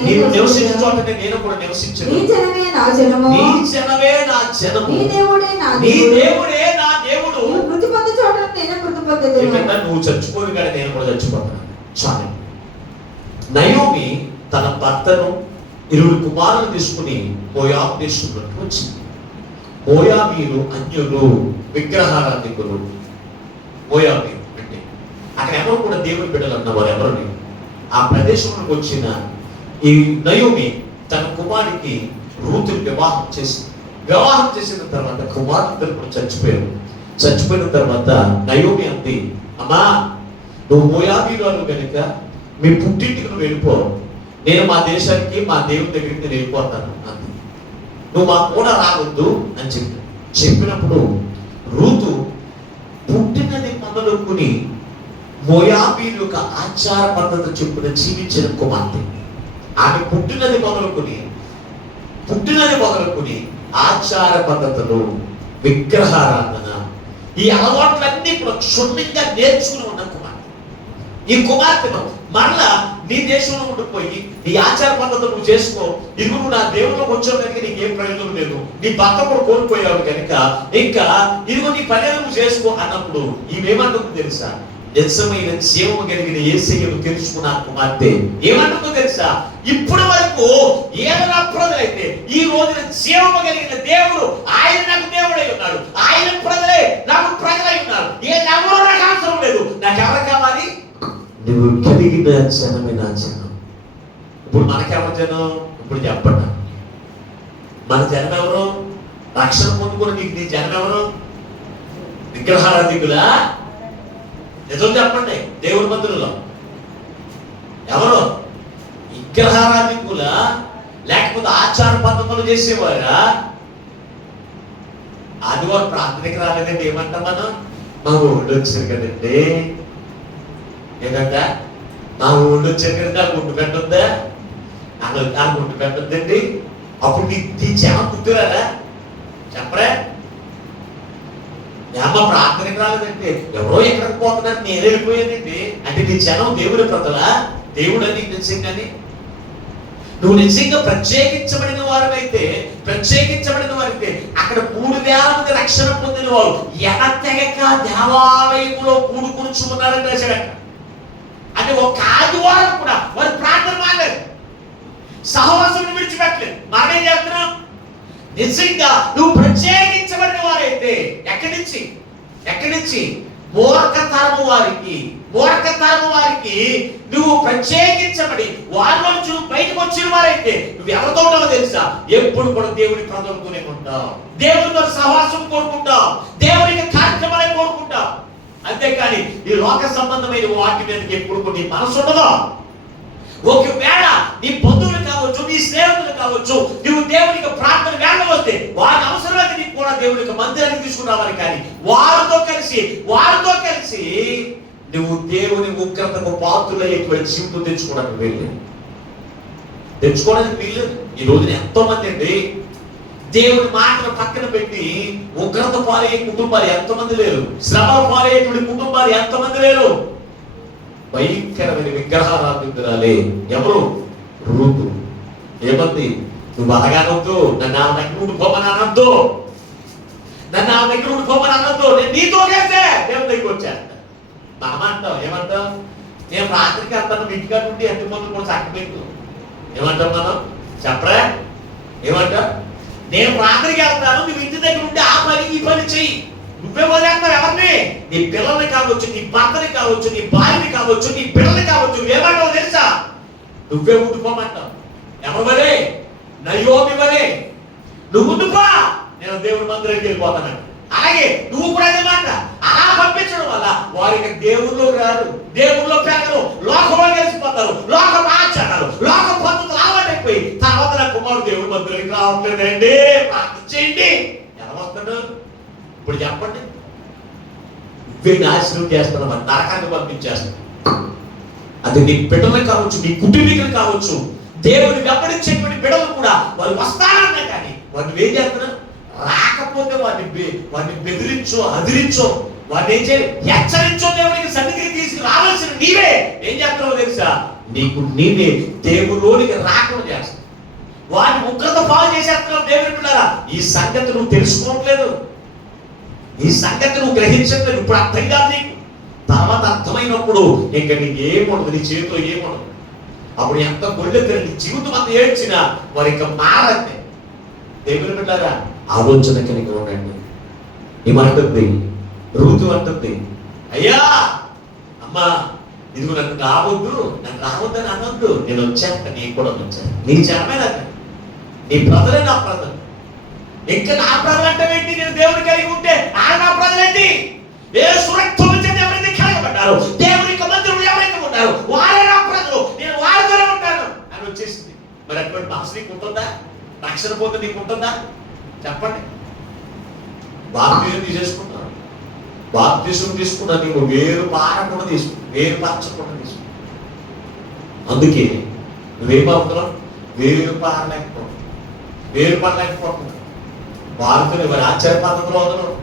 నీవు నివసించు చోటనే నేను కూడా నివసించను, నీ జనమే నా జనము, నీ జనమే నా జనము, నీ దేవుడే నా దేవుడు, నీవు మృతి పొందు చోట నేను మృతి పొందెదను, నువ్వు చచ్చిపోయి కానీ నేను కూడా చచ్చిపోతాను. చాలు. నయోమి తన భర్తను 20 కుమారులను తీసుకుని మోయాబు దేశంలోకి వచ్చింది. మోయాబీలు అన్యులు, విగ్రహారాధికులు. మోయాబీలు అంటే అక్కడ ఎవరు కూడా దేవుని బిడ్డలు అన్నవారు ఎవరు లేరు. ఆ ప్రదేశంలోకి వచ్చిన ఈ నయోమి తన కుమారుడికి రూతుని వివాహం చేసింది. వివాహం చేసిన తర్వాత కుమారుడు కూడా చచ్చిపోయారు. చచ్చిపోయిన తర్వాత నయోమి అంది, అమ్మా నువ్వు మోయాబీలు అను కనుక మీ పుట్టింటికి నువ్వు వెళ్ళిపో, నేను మా దేశానికి మా దేవుని దగ్గరికి నేను వెళ్ళిపోతాను అంది. నువ్వు మా కూడా రావద్దు అని చెప్పినప్పుడు రూతు పుట్టినది మొదలుకొని మోయాబీలు యొక్క ఆచార పద్ధతి చొప్పున జీవించిన కుమార్తె. ఆమె పుట్టినది మొదలుకొని ఆచార పద్ధతులు, విగ్రహారాధన, ఈ అలవాట్లన్నీ కూడా క్షుణ్ణంగా నేర్చుకుని ఉన్న కుమార్తె. ఈ కుమార్తెను మరలా నీ దేశంలో ఉండిపోయి నీ ఆచార పద్ధతులు నువ్వు చేసుకో, ఇదిగో నువ్వు నా దేవుళ్ళకి వచ్చావు కనుక నీకు ఏం ప్రయోజనం లేదు, నీ భర్త కూడా కోల్పోయావు కనుక ఇంకా ఇదిగో నీ పని నువ్వు చేసుకో అన్నప్పుడు ఈమెమంటుందో తెలుసా? నిజమైన జీవము కలిగిన యేసయ్యను తెలుసుకున్న కుమార్తె ఏమంటుందో తెలుసా? ఇప్పటి వరకు ఏమైనా ప్రజలైతే ఈ రోజున జీవము కలిగిన దేవుడు, ఆయన నాకు దేవుడై ఉన్నాడు, ఆయన ప్రజలే నాకు ప్రజలై ఉన్నారు, ఎవరో నాకు అవసరం లేదు, నాకు ఎవరు కావాలి? నువ్వు కలిగిన జనమే నా జనం. ఇప్పుడు మనకెవరు జనం? ఇప్పుడు చెప్పండి, మన జనం ఎవరు? రక్షణ పొందుకుని నీకు నీ జనం ఎవరు? విగ్రహారాధికులా? నిజం చెప్పండి, దేవుని మందిరంలో ఎవరు? విగ్రహారాధికులా లేకపోతే ఆచార పద్ధతులు చేసేవారా? ఆదివారం ప్రార్థనకి రాలేదండి ఏమంటాం మనం? మా ఊళ్ళో వచ్చారు కదండి, ఏంటంట మా ఊళ్ళో వచ్చారు కదా, నాకు గుండు పెట్టొద్దా? నాకు గుండు పెట్టొద్దండి. అప్పుడు నీ జనం గుర్తురారా? చెప్పరా? అమ్మ ప్రార్థనకి రాలేదంటే ఎవరో ఎక్కడికి పోతున్నారు, నేను వెళ్ళిపోయానండి అంటే నీ జనం దేవుడి ప్రజలా? దేవుడు అని నిజంగానే నువ్వు నిజంగా ప్రత్యేకించబడిన వారైతే అక్కడ 3,000 మంది రక్షణ పొందిన వారు ఎనతెగక దేవాలయంలో కూడుకునిచున్నారని రాశాడు. అంటే ఒక ఆదివారం కూడా వారు ప్రార్థన మానలేదు, సహవాసం విడిచిపెట్టలేదు. మనమేం చేస్తున్నాం? నిజంగా నువ్వు ప్రత్యేకించబడిన వారైతే ఎక్కడి నుంచి మూర్ఖతరము వారికి నువ్వు ప్రత్యేకించబడి వారిలో నుంచి బయటకు వచ్చిన వారైతే నువ్వు ఎవరితో ఉంటావో తెలుసా? ఎప్పుడు కూడా దేవుడి ప్రజలతోనే ఉంటావు, దేవుడితో సహవాసం కోరుకుంటావు, దేవుడికి కార్యక్రమాలే కోరుకుంటావు. అంతేకాని ఈ లోక సంబంధమైన వాటి మీద ఎప్పుడు కూడా నీ మనసు ఉండదు. ఒకవేళ నీ బంధువులు కావచ్చు, నీ స్నేహితులు కావచ్చు, నువ్వు దేవునికి ప్రార్థన వెళ్ళవస్తే వారి అవసరమైతే నీకు కూడా దేవునికి మందిరానికి తీసుకురావాలి. కానీ వారితో కలిసి నువ్వు దేవుని ఉగ్రతకు పాత్రులయ్యేటువంటి జీవితం తెచ్చుకోవడానికి వీల్లేదు. ఈ రోజున ఎంతో మంది అండి దేవుడి మాటను పక్కన పెట్టి ఉగ్రత పాలయ్యే కుటుంబాలు ఎంతమంది లేరు, శ్రమల పాలయ్యేటువంటి కుటుంబాలు ఎంతమంది లేరు. భయంకరమైన విగ్రహారాధికురాలే ఎవరు? రూతు. ఏమంది? నువ్వు బాగానొద్దు, నన్ను ఆ దగ్గర ఉండిపోమని అనొద్దు, నన్ను ఆ దగ్గర ఉండిపోమని అనొద్దు, నేను నీతో చేస్తే దేవుని దగ్గర వచ్చేస్తా. మనం అంటాం, ఏమంటాం? నేను రాత్రికి వెళ్తాను, ఇంటికాడ ఉండి ఎంత మంది కూడా చక్కబెట్టు. ఏమంటాం మనం? చెప్పరా? ఏమంటాం? నేను రాత్రికి వెళ్తాను, నువ్వు ఇంటి దగ్గర ఉండి ఆ పని ఈ పని చెయ్యి. నువ్వే వదిలేస్తావు ఎవరిని? నీ పిల్లల్ని కావచ్చు, నీ భర్తని కావచ్చు, నీ భార్యని కావచ్చు, నీ పిల్లల్ని కావచ్చు. నువ్వేమంటావు తెలుసా? నువ్వే ఉండిపోమంటావు. ఎవరు వరే? నయోమి వరే నువ్వు ఉండిపో, నేను దేవుడి మందిరానికి వెళ్ళిపోతాను. అలాగే నువ్వు కూడా అదే మాట. అలా పంపించడం వల్ల వారికి దేవుళ్ళు రారు, దేవుళ్ళు పెరగరు, లోకంలో కలిసిపోతారు, లోకం ఆచారాలు, లోక పద్ధతులు అలవాటైపోయి తర్వాత నా కుమారుడు దేవుడి మందిరానికి రావట్లేదండి, ప్రార్థన చేయండి. ఎలా వస్తాడు? ఇప్పుడు చెప్పండి. నువ్వే నాశనం చేస్తున్నావు, మన నరకాన్ని పంపించేస్తావు. అది నీ బిడ్డలు కావచ్చు, నీ కుటుంబీకులు కావచ్చు, దేవుని వెంబడించేటువంటి బిడ్డలు కూడా వారు వస్తారన్నా కానీ వారిని ఏం చేస్తున్నా? రాకపోతే వారిని బెదిరించో, అదిరించో, వారిని ఏం చేయాలి? హెచ్చరించో, దేవునికి సన్నిధికి తీసుకు రావాల్సిన నీవే ఏం చేస్తున్నావు తెలుసా? నీకు నీవే దేవులోనికి రాకుండా చేస్తావు. వారిని ఉగ్రత పాలు చేసేస్తున్నావు. దేవుని బిడ్డలారా, ఈ సంగతి నువ్వు తెలుసుకోవట్లేదు, ఈ సంగతి నువ్వు గ్రహించట్లేదు. ఇప్పుడు అర్థం కాదు నీకు. తర్వాత అర్థమైనప్పుడు ఇంకా నీకు ఏముండదు, నీ చేతిలో ఏముండదు. అప్పుడు ఎంత గొల్లెత్తిన నీ జీవితం అంతా ఏడ్చినా వారు ఇంకా మారంతే. దేవుని బిడ్డలారా, ఆలోచన కలిగి ఉండండి. ఏమంటుంది? రూతు అంటుంది, అయ్యా అమ్మా ఇదిగో నన్ను రావద్దని అనొద్దు, నేను వచ్చాక నీ కూడా వచ్చాను, నీ జనమే నీ ప్రజలే నా ప్రజలు. ఇంకా నా ప్రజలు అంటే ఏంటి? నేను దేవుని కలిగి ఉంటే నా ప్రజలేంటి? ఏ సురక్షణ ఎవరైతే కలగబడ్డారు, దేవుని యొక్క మందిరం ఎవరైతే ఉంటారు వారే నా ప్రజలు, నేను వారితోనే ఉంటాను అని వచ్చేసింది. మరి అటువంటి మనసు నీకు ఉంటుందా? రక్షణ పోతే నీకు ఉంటుందా? చెప్పండి. బాప్తిజం తీసేసుకున్నాను, బాప్తిజం తీసుకున్నా, నీకు వేరు పారకుండా తీసుకున్నా, వేరు పరచకుండా తీసుకున్నా. అందుకే నువ్వేమవుతున్నావు? వేరు పడలేకపోతున్నావు. వారితో వారి ఆచార్య పద్ధతిలో వదలరు.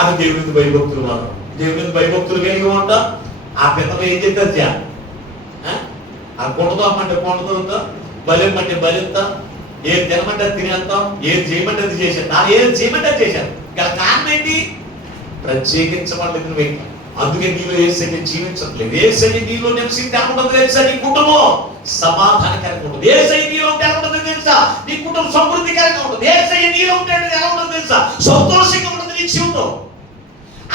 అది దేవుని భయభక్తులు మనం దేవుని భయభక్తులు కలిగి ఉంటాం. ఆ పిల్లలు ఏం చేస్తారు? ఆ కొండతో అమ్మంటే కొండతో, బలిమ్మంటే బలిస్తాం, ఏది తినమంటే తినేస్తాం, ఏది చేయమంటే అది చేసేస్తాం, ఏది చేయమంటే అది చేశారు. గల కారణం ఏంటి? ప్రత్యేకించబడలేదు నువ్వు. అందుకే నీలో ఏసయ్య జీవించట్లేదు. ఏసయ్య నీలో నివసించి అనుకుంటుంది తెలుసా? నీ కుటుంబం సమాధానకరంగా ఉంటుంది. ఏసయ్య నీలో ఉంటే ఎలా ఉంటుంది తెలుసా? నీ కుటుంబం సమృద్ధికరంగా ఉంటుంది. ఏసయ్య నీలో ఉంటే ఎలా ఉంటుంది తెలుసా? సంతోషంగా ఉంటుంది నీ జీవితం.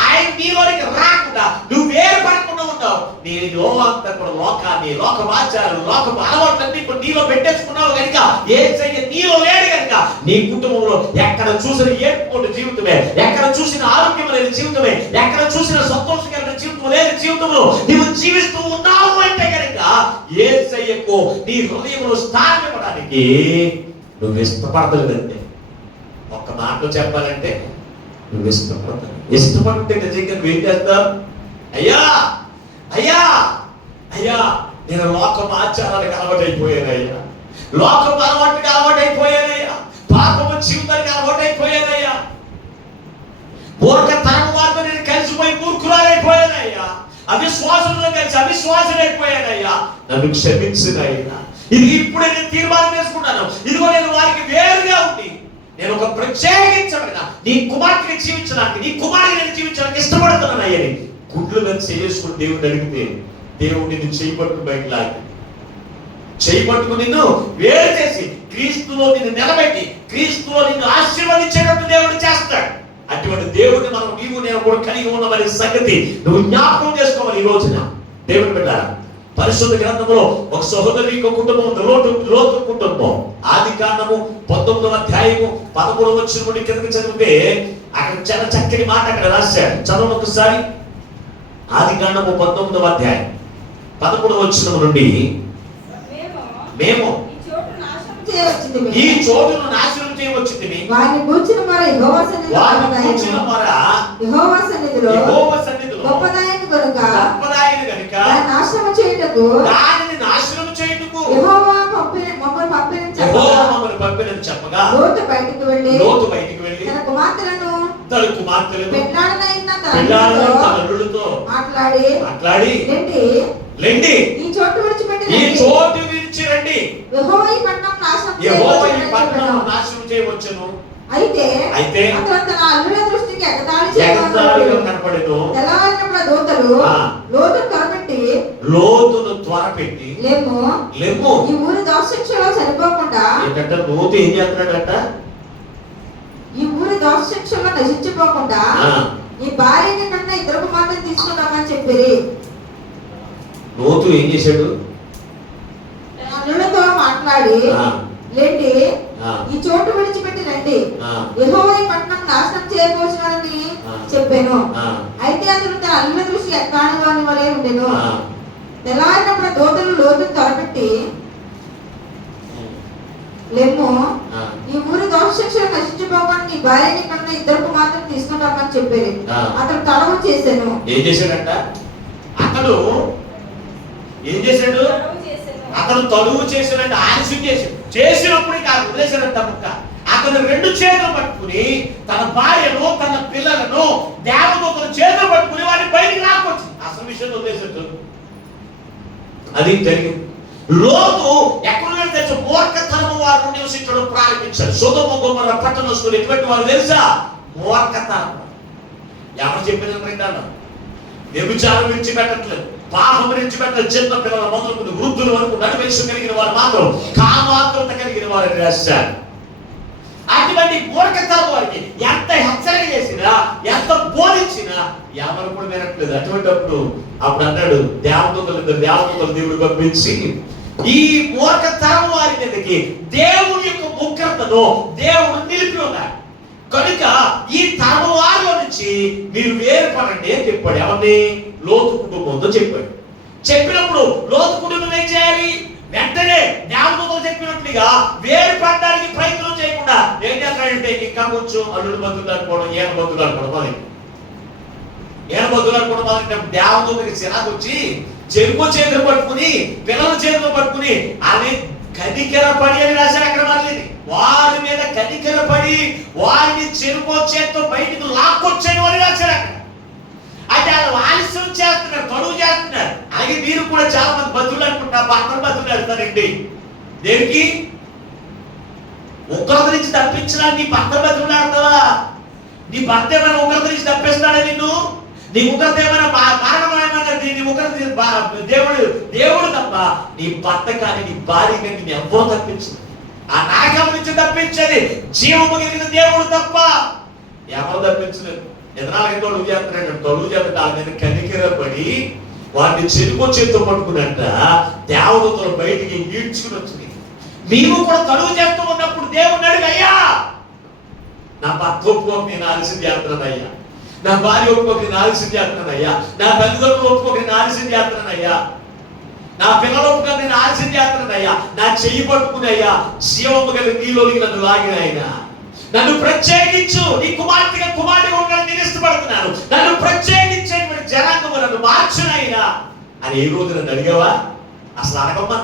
ఆయన నీలోనికి రాకుండా నువ్వు వేరు పడకుండా ఉంటావు. నీలో అంతా కూడా లోకాన్ని, లోకమాచారాలు, లోకపు అలవాట్లన్నీ ఇప్పుడు నీలో పెట్టేసుకున్నావు కనుక, యేసయ్య నీలో లేడు కనుక నీ కుటుంబంలో ఎక్కడ చూసిన ఏడుకోటి జీవితమే, ఎక్కడ చూసిన ఆరోగ్యం లేని జీవితమే, ఎక్కడ చూసిన సంతోషకరమైన జీవితం లేని జీవితంలో నువ్వు జీవిస్తూ ఉన్నావు అంటే కనుక యేసయ్యకు నీ హృదయంలో స్థానం ఇవ్వడానికి నువ్వు ఇష్టపడలేదంటే, ఒక్క మాటలో చెప్పాలంటే నువ్వు ఇష్టపడతావు. ఇష్టపడితే నిజంగా నువ్వేం చేస్తావు? అయ్యా అయ్యా అయ్యా నేను లోకం ఆచారానికి అలవాటైపోయానయ్యా, లోకం అలవాటుకి అలవాటైపోయానయ్యా, పాపము జీవితానికి అలవాటైపోయానయ్యా, మూర్ఖతనం వారితో నేను కలిసిపోయి మూర్ఖురాలైపోయానయ్యా, అవిశ్వాసంలో కలిసి అవిశ్వాసులైపోయానయ్యా, నన్ను క్షమించినయ్యా. ఇది ఇప్పుడే నేను తీర్మానం చేసుకున్నాను. ఇదిగో నేను వారికి వేరుగా ఉండి నేను ఒక ప్రత్యేకించబడిన నీ కుమార్తెని జీవించడానికి, నీ కుమారుని జీవించడానికి ఇష్టపడుతున్నాను అయ్యని గుడ్లు మీద చేసుకుని దేవుడిని అడిగితే దేవుడు నిన్ను చేయబట్టు బయట లాగి, చేయబట్టుకు నిన్ను వేరు చేసి క్రీస్తులో నిన్ను నిలబెట్టి క్రీస్తులో నిన్ను ఆశీర్వదించేటట్టు దేవుడు చేస్తాడు. అటువంటి దేవుడిని మనం నీవు నేను కూడా కలిగి ఉన్నామనే సంగతి నువ్వు జ్ఞాపకం చేసుకోవాలి. ఈ రోజున దేవుని బిడ్డలారా, పరిశుద్ధ గ్రంథంలో ఒక సహోదరి కుటుంబం, లోతు కుటుంబం. ఆదికాండము 19వ అధ్యాయము 13వ వచనం నుండి కిందకి చదివితే అక్కడ చాలా చక్కని మాట అక్కడ రాశాడు. చదవండి ఒకసారి. ఆదికాండము 19వ అధ్యాయం 13వ వచనం నుండి, మేము ఈ చోటును నాశనం చేయవచ్చుంది, వారిని కూర్చున్న మర యెహోవా సన్నిధిలో గొప్పదాయను కనుక దాన్ని నాశనం చేయుటకు యెహోవా మమ్మల్ని పంపిన చేశాడని చెప్పగా లోతు బయటికి వెళ్ళి తన కుమార్తెలను పెళ్ళాడనైన తన అల్లుడితో మాట్లాడి లెండి ఈ చోటు విడిచి రండి, యెహోవా ఈ పట్టణం నాశనం చేయవచ్చును. అయితే అతడు తన అల్లుల దృష్టికి ఎగతాళిగా కనపడెను. తెల్లవారినప్పుడు దూతలు లోతును త్వరపెట్టి లెమ్ము, ఈ ఊరి దోషశిక్షలో సరిపోకుండా లోతు ఏం చేస్తున్నాడట? ఈ ఊరి దోషశిక్షలో నశించిపోకుండా ఈ భార్యని కన్నా ఇద్దరు కుమార్తెను తీసుకుంటామని చెప్పిరి. లోతు ఏం చేశాడు? అల్లులతో మాట్లాడి లేండి, ఈ చోటు విడిచిపెట్టి రండి, యెహోవా ఈ పట్టణం నాశనం చేయబోచున్నాడని చెప్పాను. అయితే అతడు తన అల్లుల దృష్టి ఎక్కాణగాని వలె ఉండెను. తెల్లవారినప్పుడు దూతలు లోతును త్వరపెట్టి లెమ్ము, ఈ ఊరి దోషశిక్షలు నశించిపోకుండా నీ భార్యని కన్నా ఇద్దరు కుమార్తెను తీసుకుంటామని చెప్పారు. అతడు తడవు చేశాను. ఏం చేశాడంట? అతడు ఏం చేశాడు? అతను తడువు చేశాడంటే ఆలస్యం చేసినప్పుడు వదిలేశాడంట ముక్క. అతను రెండు చేతులు పట్టుకుని తన భార్యను తన పిల్లలను దేవదూతల చేతులు పట్టుకుని వాడిని బయటికి రాకొచ్చి అసలు విషయం వదిలేసాడు. అది జరిగింది. లోతు ఎక్కడ తెలుసు? మూర్ఖతనము వారు నివసించడం ప్రారంభించారు. సొదొమ గొమొర్రా పట్టణస్తులు ఎటువంటి వారు తెలుసా? మూర్ఖతనం. ఎవరు చెప్పిన వ్యభిచారం విడిచిపెట్టట్లేదు, పాపం విడిచిపెట్టలేదు. చిన్న పిల్లల మొదలుకుని వృద్ధుల వరకు నడివేశం కలిగిన వారు మాత్రం కామాత్రత కలిగిన వారు రాశారు. అటువంటి మూర్ఖతనం వారికి ఎంత హెచ్చరిక చేసినా ఎంత బోధించినా ఎవరు కూడా వినట్లేదు. అటువంటి అప్పుడు అన్నాడు దేవదూతలు దేవుడు పంపించి ఈ మూర్ఖతరం వారి మీదకి దేవుని యొక్క ఉగ్రతను దేవుడు నిలిపి ఉన్నాడు కనుక ఈ తరం వారిలో నుంచి మీరు వేరుపడండి అని చెప్పాడు. ఎవరిని? లోతు కుటుంబంతో చెప్పాడు. చెప్పినప్పుడు లోతు కుటుంబం ఏం చేయాలి? వెంటనే దేవదూతలు చెప్పినట్లుగా వేరుపడడానికి ప్రయత్నం చేయకుండా ఏం చేస్తాడంటే ఇంకా కొంచెం అల్లుడు బతుకులాడుకోవడం, ఈయన బతుకులాడుకోవడం మొదలెట్టాం. దేవదూతకి చిరాకు వచ్చి చెరుకు చేతులు పట్టుకుని పిల్లల చేతులు పట్టుకుని ఆమె కనికరపడి అని రాశారు. అక్కడ మళ్ళీ వారి మీద కనికరపడి వారిని చెరుకు చేతితో బయటకు లాక్కొచ్చాను అని రాశారు అక్కడ. అంటే వాళ్ళు ఆలస్యం చేస్తున్నారు, తడువు చేస్తున్నారు. అలాగే మీరు కూడా చాలా మంది బతులు అనుకుంటున్నారు, భర్తలు బతులు వెళ్తారండి. దేనికి? ఉగ్రత నుంచి తప్పించడానికి నీ భర్త బతులు ఆడతావా? నీ భర్త ఏమైనా ఉగ్రత నుంచి తప్పిస్తాడా నిన్ను? నీ ఉగ్రత ఏమైనా మరణమేమైనా నీ ఉగ్రత దేవుడు తప్ప నీ భర్త కానీ నీ భార్య కానీ నేను ఎవరో తప్పించదు. ఆ నరకం నుంచి తప్పించేది జీవము కలిగిన దేవుడు తప్ప ఎవరు తప్పించలేదు. ఎదనాలకి తొడుగు చేస్తున్నాడు. తొడుగు చేత దాని మీద కనికరపడి వారిని చెరుకు చేతితో పట్టుకున్నట్ట దేవదూతలు బయటికి ఈడ్చుకుని వచ్చింది. మేము కూడా తడుగు చేస్తూ ఉన్నప్పుడు దేవుడు అడిగి, అయ్యా నా భర్త ఒప్పుకోక నేను ఆలస్యం చేస్తున్నానయ్యా, నా భార్య ఒప్పుకోక నేను ఆలస్యం చేస్తున్నానయ్యా, నా తల్లిదండ్రులు ఒప్పుకోక నేను ఆలస్యం చేస్తున్నానయ్యా, నా పిల్లలు ఒప్పుకోక నేను ఆలస్యం చేస్తున్నానయ్యా, నా చెయ్యి పట్టుకునయ్యా జీవము కలిగిన నీలోకి నన్ను లాగిన ఆయన, నన్ను ప్రత్యేకించు, నీ కుమార్తెగా కుమారుడిగా ఉండాలని నేను ఇష్టపడుతున్నాను, నన్ను ప్రత్యేకించేటువంటి జనాంగము నన్ను మార్చునైనా అని ఏ రోజు నన్ను అడిగావా? అసలు అడగమ్మా.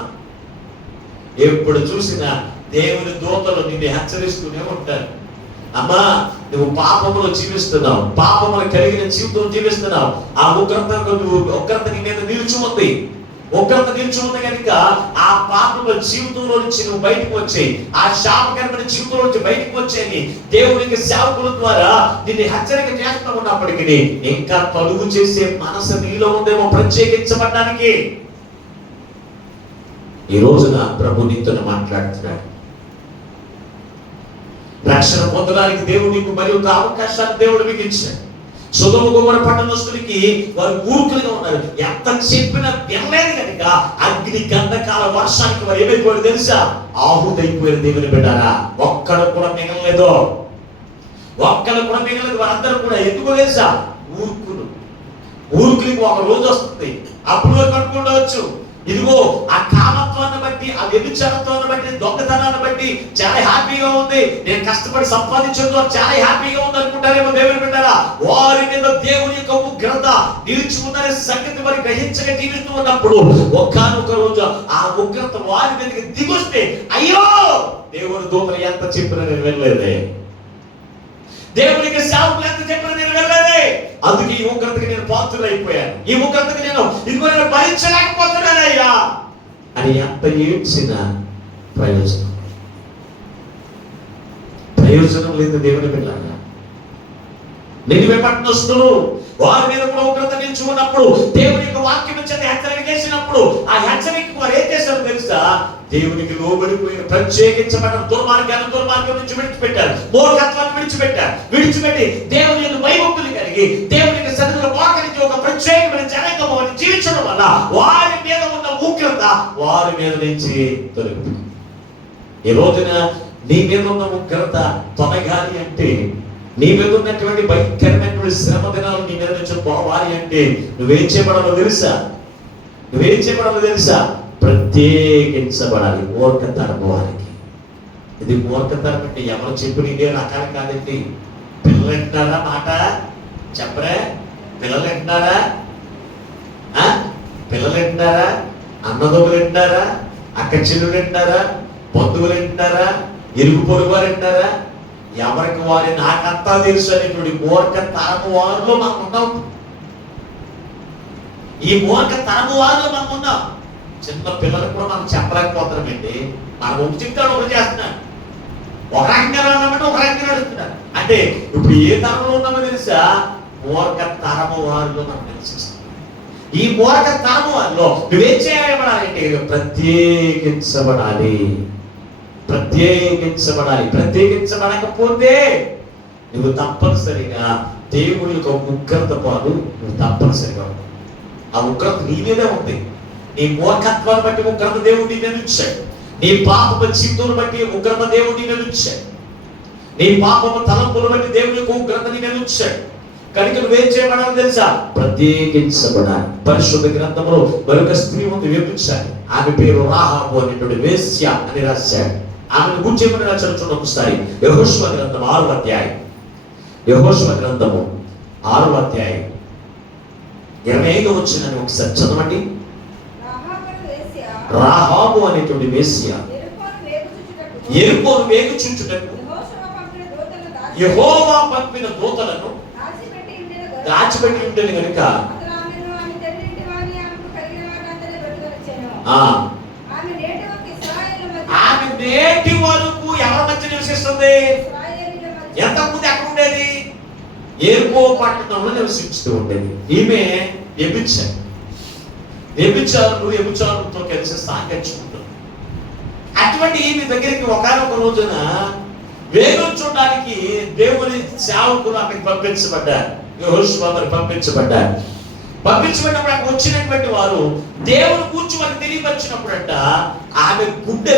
ఎప్పుడు చూసినా దేవుని దూతలు నిన్ను హెచ్చరిస్తూనే ఉంటారు. అమ్మా నువ్వు పాపములో జీవిస్తున్నావు, పాపములు కలిగిన జీవితం జీవిస్తున్నావు. ఆ ఉగ్రత నీ మీద నిలిచి ఉంది. ఉగ్రత నిలిచి ఉంది కనుక ఆ పాపముల జీవితంలో నుంచి నువ్వు బయటకు వచ్చాయి, ఆ శాపకరమైన జీవితంలో నుంచి బయటకు వచ్చేది దేవునికి సేవకుల ద్వారా నిన్ను హెచ్చరిక చేస్తూ ఉన్నప్పటికీ ఇంకా తలుగు చేసే మనసు నీలో ఉందేమో ప్రత్యేకించబడడానికి. ఈ రోజున ప్రభు నీతో మాట్లాడుతున్నాడు. రక్షణ పొందడానికి దేవుడు నీకు మరి ఒక అవకాశాన్ని దేవుడు మీకు ఇచ్చాడు. సొదొమ గొమొర్రా పట్టణస్తులకి వారు మూర్ఖులుగా ఉన్నారు. ఎంత చెప్పినా వినలేదు కనుక అగ్ని గంధకాల వర్షానికి వారు ఏమైపోయారు తెలుసా? ఆహుతైపోయారు. దేవుని బిడ్డారా, ఒక్కడు కూడా మిగలలేదు. వారందరూ కూడా ఎందుకు తెలుసా? ఊరుకులకి ఒక రోజు వస్తుంది, అప్పుడు కట్టుకుండవచ్చు. ఇదిగో ఆ కామత్వాన్ని బట్టి, ఆ వ్యభిచారత్వాన్ని బట్టి, దొంగతనాన్ని బట్టి చాలా హ్యాపీగా ఉంది, నేను కష్టపడి సంపాదించడం చాలా హ్యాపీగా ఉంది అనుకుంటారేమో దేవుని బిడ్డారా. వారి మీద దేవుని యొక్క ఉగ్రత నిలిచి ఉందనే సంగతి వారి గ్రహించక జీవిస్తూ ఉన్నప్పుడు ఒక్కనొక రోజు ఆ ఉగ్రత వారి మీదకి దిగొస్తే అయ్యో దేవుని దూతలు ఎంత చెప్పినా నేను వెళ్ళలేదే, దేవునికి సేవకులు ఎంత చెప్పినా నేను వెళ్ళలేదే. అందుకే ఈ ఉగ్రతకి నేను పాత్రులైపోయాను, ఈ ఉగ్రతకి నేను ఇదిగో నేను భరించలేకపోతున్నానయ్యా అని ఎంత ఏడ్చినా ప్రయోజనం లేదు. దేవుని పిల్లల నినివే పట్టణస్తులు వారి మీద కూడా ఉగ్రత నిలిచి ఉన్నప్పుడు దేవుని యొక్క వాక్యం చేత హెచ్చరిక చేసినప్పుడు ఆ హెచ్చరిక వారు ఏం చేశారో తెలుసా? దేవునికి లోబడిపోయిన ప్రత్యేకించబడిన దుర్మార్గం నుంచి విడిచిపెట్టారు, మూర్ఖత్వాన్ని విడిచిపెట్టి దేవుని యొక్క భయభక్తులు కలిగి దేవునికి సన్నిధిలో మోకరించి ఒక ప్రత్యేకమైన జనాంగం అని జీవించడం వల్ల వారి మీద ఉన్న ఉగ్రత వారి మీద నుంచి తొలగిపోయింది. ఈ రోజున నీ మీద ఉన్న ఉగ్రత తొలగాలి అంటే, నీ మీద ఉన్నటువంటి భయంకరమైనటువంటి శ్రమ దినాలు నీ మీద నుంచి పోవాలి అంటే నువ్వేం చేయబడాలో తెలుసా? ప్రత్యేకించబడాలి. మూర్ఖతరం వారికి. ఇది మూర్ఖతరం అంటే ఎవరు చెప్పిన ఇదే రకాలు కాదండి. పిల్లలు వింటున్నారా మాట? చెప్పరే, పిల్లలు వింటున్నారా? పిల్లలు వింటున్నారా? అన్నదమ్ములు వింటున్నారా? అక్క చెల్లెలు వింటున్నారా? బంధువులు వింటున్నారా? ఇరుగు పొరుగు వారు వింటున్నారా? ఎవరికి వారి నాకంతా తెలుసు అనేటువంటి మూర్ఖ తరము వారిలో మనం ఉన్నాం. ఈ మూర్ఖ తరము వారిలో మనం ఉన్నాం. చిన్న పిల్లలకు కూడా మనం చెప్పలేకపోతున్నామండి. మనం ఒక చెప్తాడు, ఒకటి చేస్తున్నాడు, ఒక రకంగా ఉన్నామంటే ఒక రకంగా నడుస్తున్నాడు. అంటే ఇప్పుడు ఏ తరంలో ఉన్నామో తెలుసా? మూర్ఖ తరము వారిలో మనం నివసిస్తాం. ఈ మూర్ఖ తరము వారిలో నువ్వేం చేయబడాలంటే ప్రత్యేకించబడాలి. ప్రత్యేకించబడకపోతే నువ్వు తప్పనిసరిగా దేవుని యొక్క ఉగ్రత పాలు నువ్వు తప్పనిసరిగా ఉంటావు. ఆ ఉగ్రత నీ మీదే ఉంది. నీ మూర్ఖత్వాన్ని బట్టి ఉగ్రత దేవుడు నీ మీద ఉంచాడు. నీ పాపపు జీవితాన్ని బట్టి ఉగ్రత దేవుడు నీ మీద ఉంచాడు. నీ పాపపు తలంపులు బట్టి దేవుని యొక్క ఉగ్రత నీ మీద ఉంచాడు. కనుక నువ్వేం చేయబడాలి తెలుసా? ప్రత్యేకించబడాలి. పరిశుద్ధ గ్రంథంలో మరొక స్త్రీ ఉంది, వ్యభిచారి. ఆమె పేరు రాహాబు అనేటువంటి వేశ్య అని రాశాడు. ఆమెను గురించి ఏమని రాశాడు చూడండి ఒకసారి. యెహోషువ గ్రంథం 6వ అధ్యాయం, యెహోషువ గ్రంథము 6వ అధ్యాయం 25వ వచనాన్ని ఒకసారి చదవండి. రాహాబు అనేటువంటి వేశ్య యెరికోను వేగుచుంచుటకు యెహోవా పంపిన దూతలను దాచిపెట్టి ఉంటుంది కనుక ఆమె నేటి వరకు ఎవరి మధ్య నివసిస్తుంది? ఎంతమంది ఎక్కడ ఉండేది? యెరికో పట్టణంలో నివసిస్తూ ఉండేది. ఈమె వ్యభిచారులతో కలిసి సాగించుకుంటుంది. అటువంటి ఈమె దగ్గరికి ఒకనొక రోజున వేగం చూడడానికి దేవుని సేవకులు అక్కడికి పంపించబడ్డారు. యెహోషువ పంపించబడినప్పుడు అక్కడ వచ్చినటువంటి వారు దేవుని కూర్చు వారికి తెలియపరిచినప్పుడంట ఆమె గుండె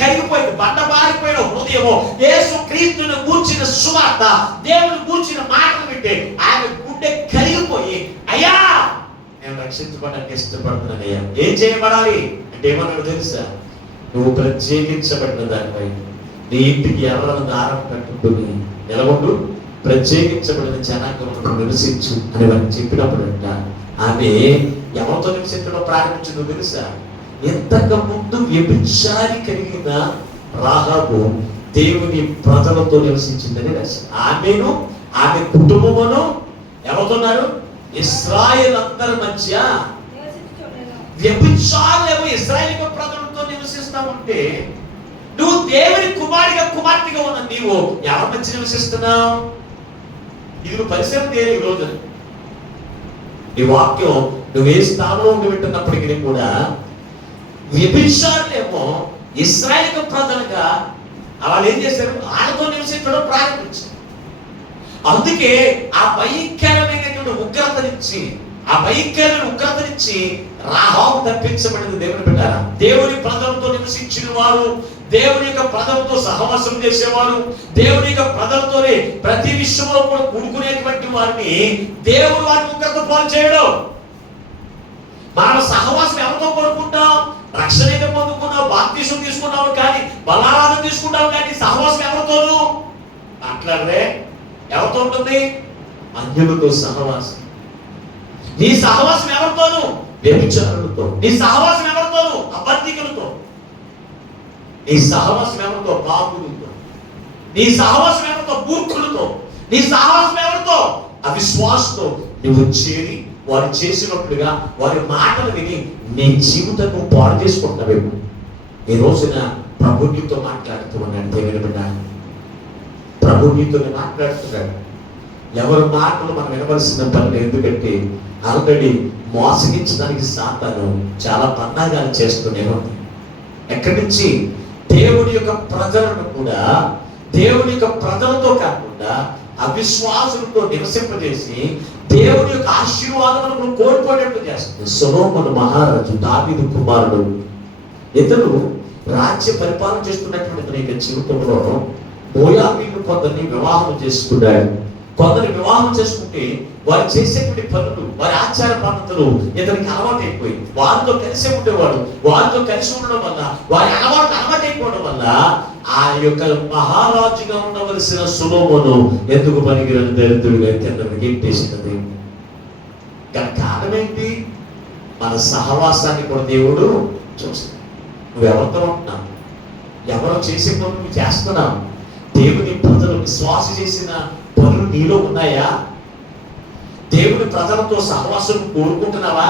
కరిగిపోయింది. బండబారిపోయిన హృదయము యేసు క్రీస్తుని కూర్చిన సువార్త, దేవుని కూర్చిన మాటలు వింటే ఆమె గుండె కరిగిపోయి, అయ్యా నేను రక్షించబడడానికి ఇష్టపడుతున్నానయ్యా. ఏం చేయబడాలి అంటే ఏమన్నాడు తెలుసా? నువ్వు ప్రత్యేకించబడిన దానిపై నీ ఇంటికి ఎర్రని దారం కట్టుకుని నిలబడు, ప్రత్యేకించబడిన జనాంగంలో నివసించు అని వారికి చెప్పినప్పుడు అంట ఆమె ఎవరితో నివసించడం ప్రారంభించిందో తెలుసా? ఎంతకు ముందు వ్యభిచారి కలిగిన రాహాబు దేవుని ప్రజలతో నివసించిందని రాశారు. ఆమెను ఆమె కుటుంబమును ఎవరుతున్నారు? ఇశ్రాయేల్ అందరి మధ్య వ్యభిచారులు ఇశ్రాయేల్ ప్రజలతో నివసిస్తా ఉంటే నువ్వు దేవుని కుమార్తెగా ఉన్న నీవు ఎవరి మధ్య నివసిస్తున్నావు? ఇది నువ్వు పరిశీలన చేయాలి. ఈ రోజు ఈ వాక్యం నువ్వు ఏ స్థానంలో ఉండి వింటున్నప్పటికీ కూడా వ్యభిచారులేమో ఇశ్రాయేలు ప్రజలుగా వాళ్ళు ఏం చేశారు? వాళ్ళతో నివసించడం ప్రారంభించారు. అందుకే ఆ భయంకరమైనటువంటి ఉగ్రతనిచ్చి రాహాబు తప్పించబడింది. దేవుని బిడ్డారా, దేవుని ప్రజలతో నివసించిన వారు, దేవుని యొక్క ప్రజలతో సహవాసం చేసేవారు, దేవుని యొక్క ప్రజలతోనే ప్రతి విషయంలో కూడా కూడుకునేటువంటి వారిని దేవుడు వారిని ఉగ్రత పాలు చేయడం. మనం సహవాసం ఎవరితో కోరుకుంటాం? రక్షణ పొందుకున్నావు, బాప్తిసం తీసుకున్నావు, కానీ బలారాధన తీసుకున్నావు, కానీ సహవాసం ఎవరితోనూ మాట్లాడరే. ఎవరితో ఉంటుంది? అన్యులతో సహవాసం. నీ సహవాసం ఎవరితోనూ? వ్యభిచారులతో. నీ సహవాసం ఎవరితోనూ? అబద్ధికులతో. నీ సహవాసం ఎవరితో? బాబులతో. నీ సహవాసం ఎవరితో? మూర్ఖులతో. నీ సహవాసం ఎవరితో? అవిశ్వాసంతో నువ్వు చేరి వారు చేసినట్లుగా వారి మాటలు విని నీ జీవితం పాడు చేసుకుంటున్నావేమో. ఈ రోజున ప్రభు నీతో మాట్లాడుతూ ఉన్నాడు. దేవుని బిడ్డ, ప్రభు నీతో మాట్లాడుతున్నాడు. ఎవరి మాటలు మనం వినవలసిన పని. ఎందుకంటే ఆల్రెడీ మోసగించడానికి సాతాను చాలా పన్నాగాలు చేస్తూనే ఉంది. ఎక్కడి నుంచి? దేవుని యొక్క ప్రజలను కూడా, దేవుని యొక్క ప్రజలతో కాకుండా అవిశ్వాసులతో నివసింపజేసి దేవుని యొక్క ఆశీర్వాదములను కోల్పోయేట్టు చేస్తుంది. సొలొమోను మహారాజు, దావీదు కుమారుడు, ఇతడు రాజ్య పరిపాలన చేస్తున్నటువంటి తన యొక్క జీవితంలో మోయాబీయులు కొందరిని వివాహం చేసుకున్నాడు. కొందరు వివాహం చేసుకుంటే వారు చేసేటువంటి పనులు, వారి ఆచార పద్ధతులు ఇతనికి అలవాటు అయిపోయి వారితో కలిసి ఉండేవాడు. వారితో కలిసి ఉండడం వల్ల, వారి అలవాటు అయిపోవడం వల్ల ఆ యొక్క మహారాజుగా ఉండవలసిన సొలొమోను ఎందుకు పనికిరాని దరిద్రుడిగా కిందకి ఎట్టేసినది. దాని కారణం ఏంటి? మన సహవాసాన్ని కూడా దేవుడు చూస్తాడు. నువ్వెవరితో ఉంటున్నావు? ఎవరు చేసే పనులు నువ్వు చేస్తున్నావు? దేవుని ప్రజలు విశ్వాస చేసిన పనులు నీలో ఉన్నాయా? దేవుని ప్రజలతో సహవాసం కోరుకుంటున్నావా?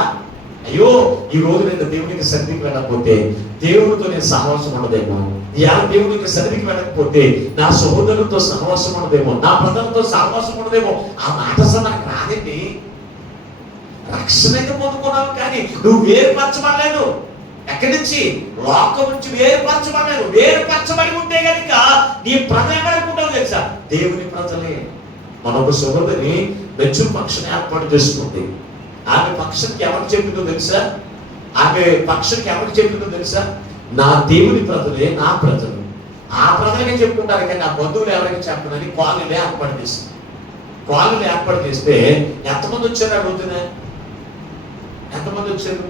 అయ్యో, ఈ రోజు నేను దేవునికి సన్నిధికి వెళ్ళకపోతే దేవుడితో నేను సహవాసం ఉండదేమో, ఇవాళ దేవునికి సన్నిధికి వెళ్ళకపోతే నా సహోదరులతో సహవాసం ఉండదేమో, నా ప్రజలతో సహవాసం ఉండదేమో. ఆ మాట అసలు నాకు రాదండి. రక్షణ అయితే పొందుకున్నావు, కానీ నువ్వు వేరుపరచబడలేదు. ఎక్కడి నుంచి? లోకం నుంచి వేరుపరచబడలేదు. వేరుపరచబడి ఉంటే కనుక నీ ప్రజలు ఎక్కడకుంటావు తెలుసా? దేవుని ప్రజలే. మనొక సహోదరి మెచ్యూర్ ఫంక్షన్ ఏర్పాటు చేసుకుంది. ఆమె ఫంక్షన్కి ఎవరికి చెప్పిందో తెలుసా? నా దేవుని ప్రజలే నా ప్రజలు. ఆ ప్రజలకే చెప్పుకుంటారు, కానీ నా బంధువులు ఎవరికి చెప్పనని కాలనీలు ఏర్పాటు చేసింది. కాలనీలు ఏర్పాటు చేస్తే ఎంతమంది వచ్చారు అడుగుతున్నా? ఎంతమంది వచ్చారు?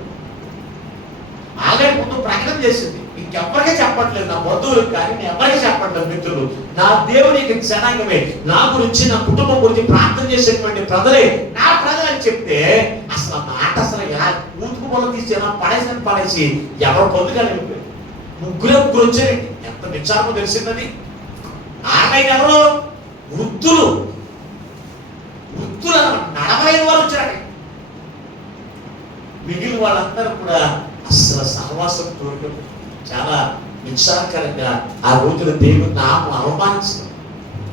ఆల్రెడీ ముందు ప్రకటన చేసింది, ఇంకెవ్వరికీ చెప్పట్లేదు, నా బంధువులకు కానీ నేను ఎవరికి చెప్పట్లేదు. మిత్రులు, నా దేవుని జనాంగమే, నా గురించి, నా కుటుంబం గురించి ప్రార్థన చేసేటువంటి ప్రజలే నా ప్రజలు అని చెప్తే అసలు ఆ మాట అసలు ఎలా ఊతుకు పొలం తీసి ఎలా పడేసి ఎవరు పొందుగా వెళ్ళిపోయారు. ముగ్గురు వచ్చారు. ఎంత నిశ్చారమో తెలిసిందని. ఆయన ఎవరు? వృద్ధులు అన్నమాట. 45 వారు వచ్చారు. మిగిలిన వాళ్ళందరూ కూడా అసలు సహవాసం కోరుకుంటూ చాలా నిశ్చారకరంగా ఆ రోజున దేవుని నామం అవమానించడం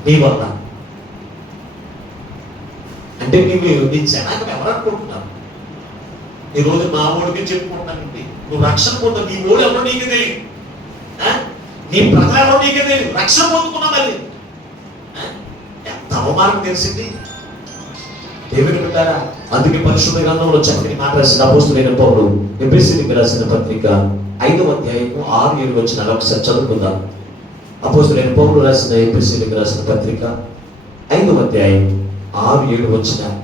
నీ వల్ల. అంటే నీ జనాంగం ఎవరు అనుకుంటున్నావు? ఈ రోజు మా ఊడికి చెప్పుకుంటానండి, నువ్వు రక్షణ పొందావు. నీ ఊడు ఎవరో నీకు తెలియదు, నీ ప్రజలు ఎవరో నీకు తెలియదు. రక్షణ పొందుకున్నావు. మళ్ళీ ఎంత అవమానం తెలిసింది. దేవుని బిడ్డారా, అందుకే పరిశుద్ధ గ్రంథంలో చక్కని మాట రాసిన అపోస్తలుడైన పౌలు ఎఫెసీయులకు రాసిన పత్రిక 5వ అధ్యాయము 6-7 వచనాలు ఒకసారి చదువుకుందాం. అపోస్తలుడైన పౌలు రాసిన ఎఫెసీయులకు రాసిన పత్రిక 5వ అధ్యాయం 6-7 వచనాలు.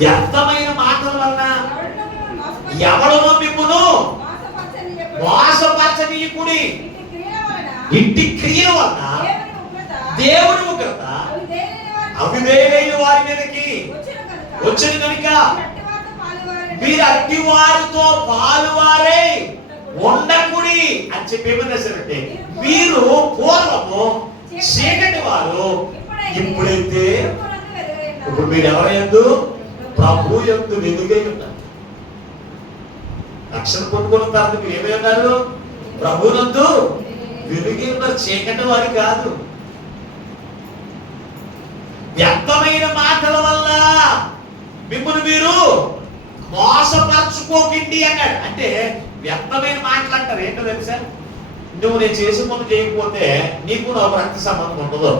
వ్యర్థమైన మాటల వలన ఎవడనో మిమ్మును మోసపరచనీయకుడి. ఇంటి క్రియల వలన దేవుని ఉగ్రత అవిధేయులైన వారి మీదకి వచ్చిన కనుక మీరు అట్టి వారితో పాలువారే ఉండకుడి అని చెప్పి ఏమని రాశారంటే, మీరు పూర్వము చీకటి వారు, ఇప్పుడైతే ఇప్పుడు మీరు ఎవరైందు? ప్రభు యందు వెలుగై ఉన్నారు. రక్షణ పొందుకున్న తర్వాత మీరు ఏమై ఉన్నారు? ప్రభునందు వెలుగై ఉన్నారు. చీకటి వారి కాదు. వ్యర్థమైన మాటల వల్ల మిమ్మల్ని మీరు మోసపరచుకోకండి అన్నాడు. అంటే వ్యర్థమైన మాటలు అంటారు ఏంటో తెలుసా? నువ్వు నేను చేసే ముందు చేయకపోతే నీకు నాకు రక్త సంబంధం ఉండదు.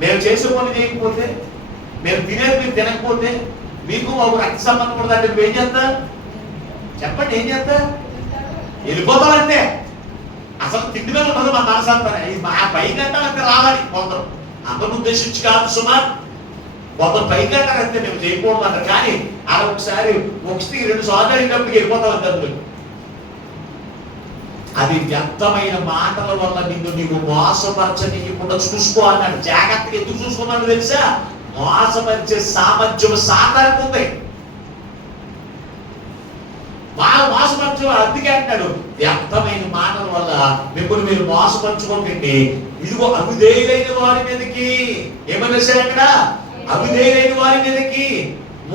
మేము చేసే పనులు చేయకపోతే, మేము తినేది మీరు తినకపోతే మీకు మాకు రక్త సంబంధం ఉండదు అంటే నువ్వేం చేస్తా? చెప్పండి, ఏం చేస్తా? వెళ్ళిపోతావు అంతే. అసలు తిండి మీద ఉండదు మన మనసాంతరం. మా పైకి అంటారంటే రావాలి. కొందరు అందరూ ఉద్దేశించి కాదు సుమా, కొందరు పైకి అంటారంటే మేము చేయకూడదు అంటారు. కానీ అలా ఒకసారి 1-2 సార్లు అయినప్పటికీ వెళ్ళిపోతాం అంటారు. అది వ్యర్థమైన మాటల వల్ల నీవు మోసపరచనీయకుండా చూసుకో అన్నాడు. జాగ్రత్తగా ఎందుకు చూసుకున్నాడు తెలుసా? మోసపరిచే సామర్థ్యం సాతానికి ఉంది. అందుకే అంటాడు, వ్యర్థమైన మాటల వల్ల మిమ్మల్ని మీరు మోసపరచుకోకండి. ఇదిగో అవిధేయులైన వారి మీదకి ఏమన్నా సరే అక్కడ అవిధేయులైన వారి మీదకి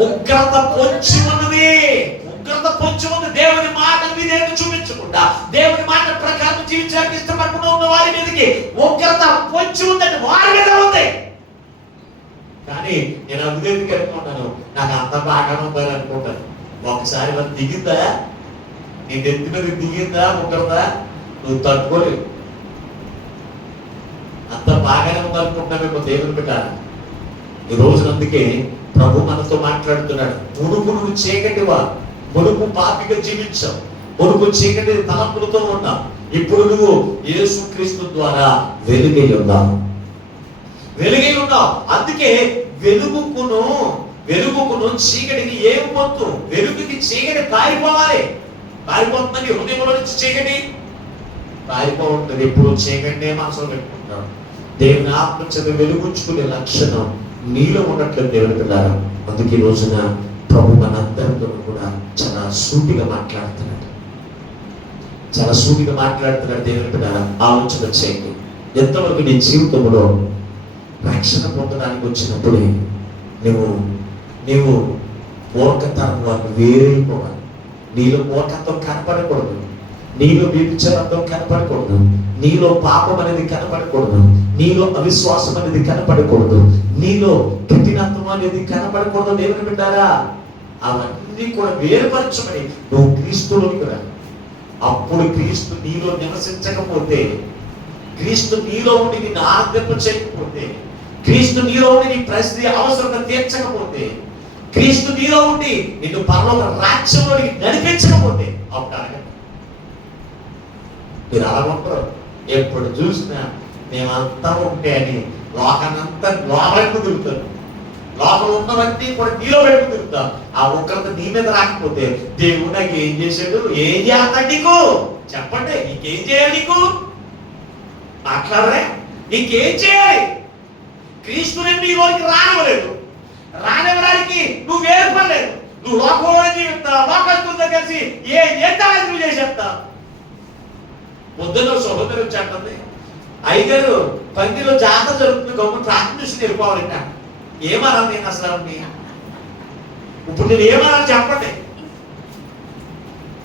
ఉగ్రత పొంచి ఉన్నది. ఉగ్రత పొంచి ఉంది. దేవుని మాట విధేయత చూపించకుండా దేవుని మాట ప్రకారం జీవించడానికి ఇష్టపడకుండా ఉన్న వారి మీదకి ఉగ్రత పొంచి ఉందంటే వారి మీద ఉంది. కానీ నేను అవిధేయతకి అనుకుంటాను, నాకు అంత బాగానే ఉందని అనుకుంటాను. ఒకసారి మరి దిగిందా, నీ నెత్తి మీద దిగిందా ఉగ్రత, నువ్వు తట్టుకోలేవు. అంత బాగానే ఉందనుకుంటున్నామేమో దేవుని బిడ్డ. ఈ రోజు అందుకే ప్రభు మనతో మాట్లాడుతున్నాడు. మునుపు నువ్వు చీకటివా, మునుపు పాపిగా జీవించావు, మునుపు చీకటి తలంపులతో ఉన్నావు. ఇప్పుడు నువ్వు యేసుక్రీస్తు ద్వారా వెలుగై ఉన్నావు, వెలుగై ఉన్నావు. అందుకే వెలుగుకును చీకటికి ఏం పొత్తు? వెలుగుకి చీకటి పారిపోవాలి. పారిపోతుందని హృదయంలో నుంచి చీకటి పారిపోతుంది. ఎప్పుడు చీకటినే మనసులో పెట్టుకుంటాం. దేవుని ఆత్మ చేత వెలుగుంచుకునే లక్షణం నీలో ఉన్నట్లు దేవుని పిల్లారా. అందుకే ఈ రోజున ప్రభు మనందరితో కూడా చాలా సూటిగా మాట్లాడుతున్నాడు, చాలా సూటిగా మాట్లాడుతున్నాడు. దేవుని పిల్లారా, ఆలోచన చేయండి. ఎంతవరకు నీ జీవితంలో రక్షణ పొందడానికి వచ్చినప్పుడే నీవు మూర్ఖతనం వారికి వేరైపోవాలి. నీలో మూర్ఖత్వం కనపడకూడదు, నీలో వ్యభిచారం కనపడకూడదు, నీలో పాపం అనేది కనపడకూడదు, నీలో అవిశ్వాసం అనేది కనపడకూడదు, నీలో కఠినత్వం అనేది కనపడకూడదు. దేవుని బిడ్డారా, అవన్నీ కూడా వేరుపరచమని నువ్వు క్రీస్తులోకి రా. అప్పుడు క్రీస్తు నీలో నివసించకపోతే, క్రీస్తు నీలో ఉండి నిన్ను ఆనందింప చేయకపోతే, క్రీస్తు నీలో ఉండి నీ పరిస్థితి అవసరంగా తీర్చకపోతే, క్రీస్తు నీలో ఉండి నిన్ను పరలోక రాజ్యంలోకి నడిపించకపోతే అప్పుడు అడగండి. మీరు అలాగంటారు, ఎప్పుడు చూసినా మేమంతా ఉంటే అని లోకానంతా లోపలకు తిరుగుతాను. లోపల ఉన్నవన్నీ కూడా నీలో పెట్టుకు తిరుగుతాం. ఆ ఒక్కరితో నీ మీద రాకపోతే దేవుడు నాకు ఏం చేశాడు, ఏం చేస్తాడు నీకు? చెప్పండి, నీకేం చేయాలి? నీకు మాట్లాడరే, నీకేం చేయాలి? క్రీస్తుని నీ లోకి రానివ్వలేదు. రానివ్వడానికి నువ్వు ఏర్పడలేదు. నువ్వు లోకంలో జీవిస్తావు, లోకస్తులతో కలిసి ఏం చేస్తావని నువ్వు చేసేస్తావు. పొద్దున్న సహోదరు వచ్చి అయ్యగారు పందిలో జాతర జరుగుతుంది, గవర్నమెంట్ ప్రార్థన చూసి వెళ్ళిపోవాలంట. ఏమన్నా నేను అసలు ఇప్పుడు నేను ఏమన్నా చెప్పండి,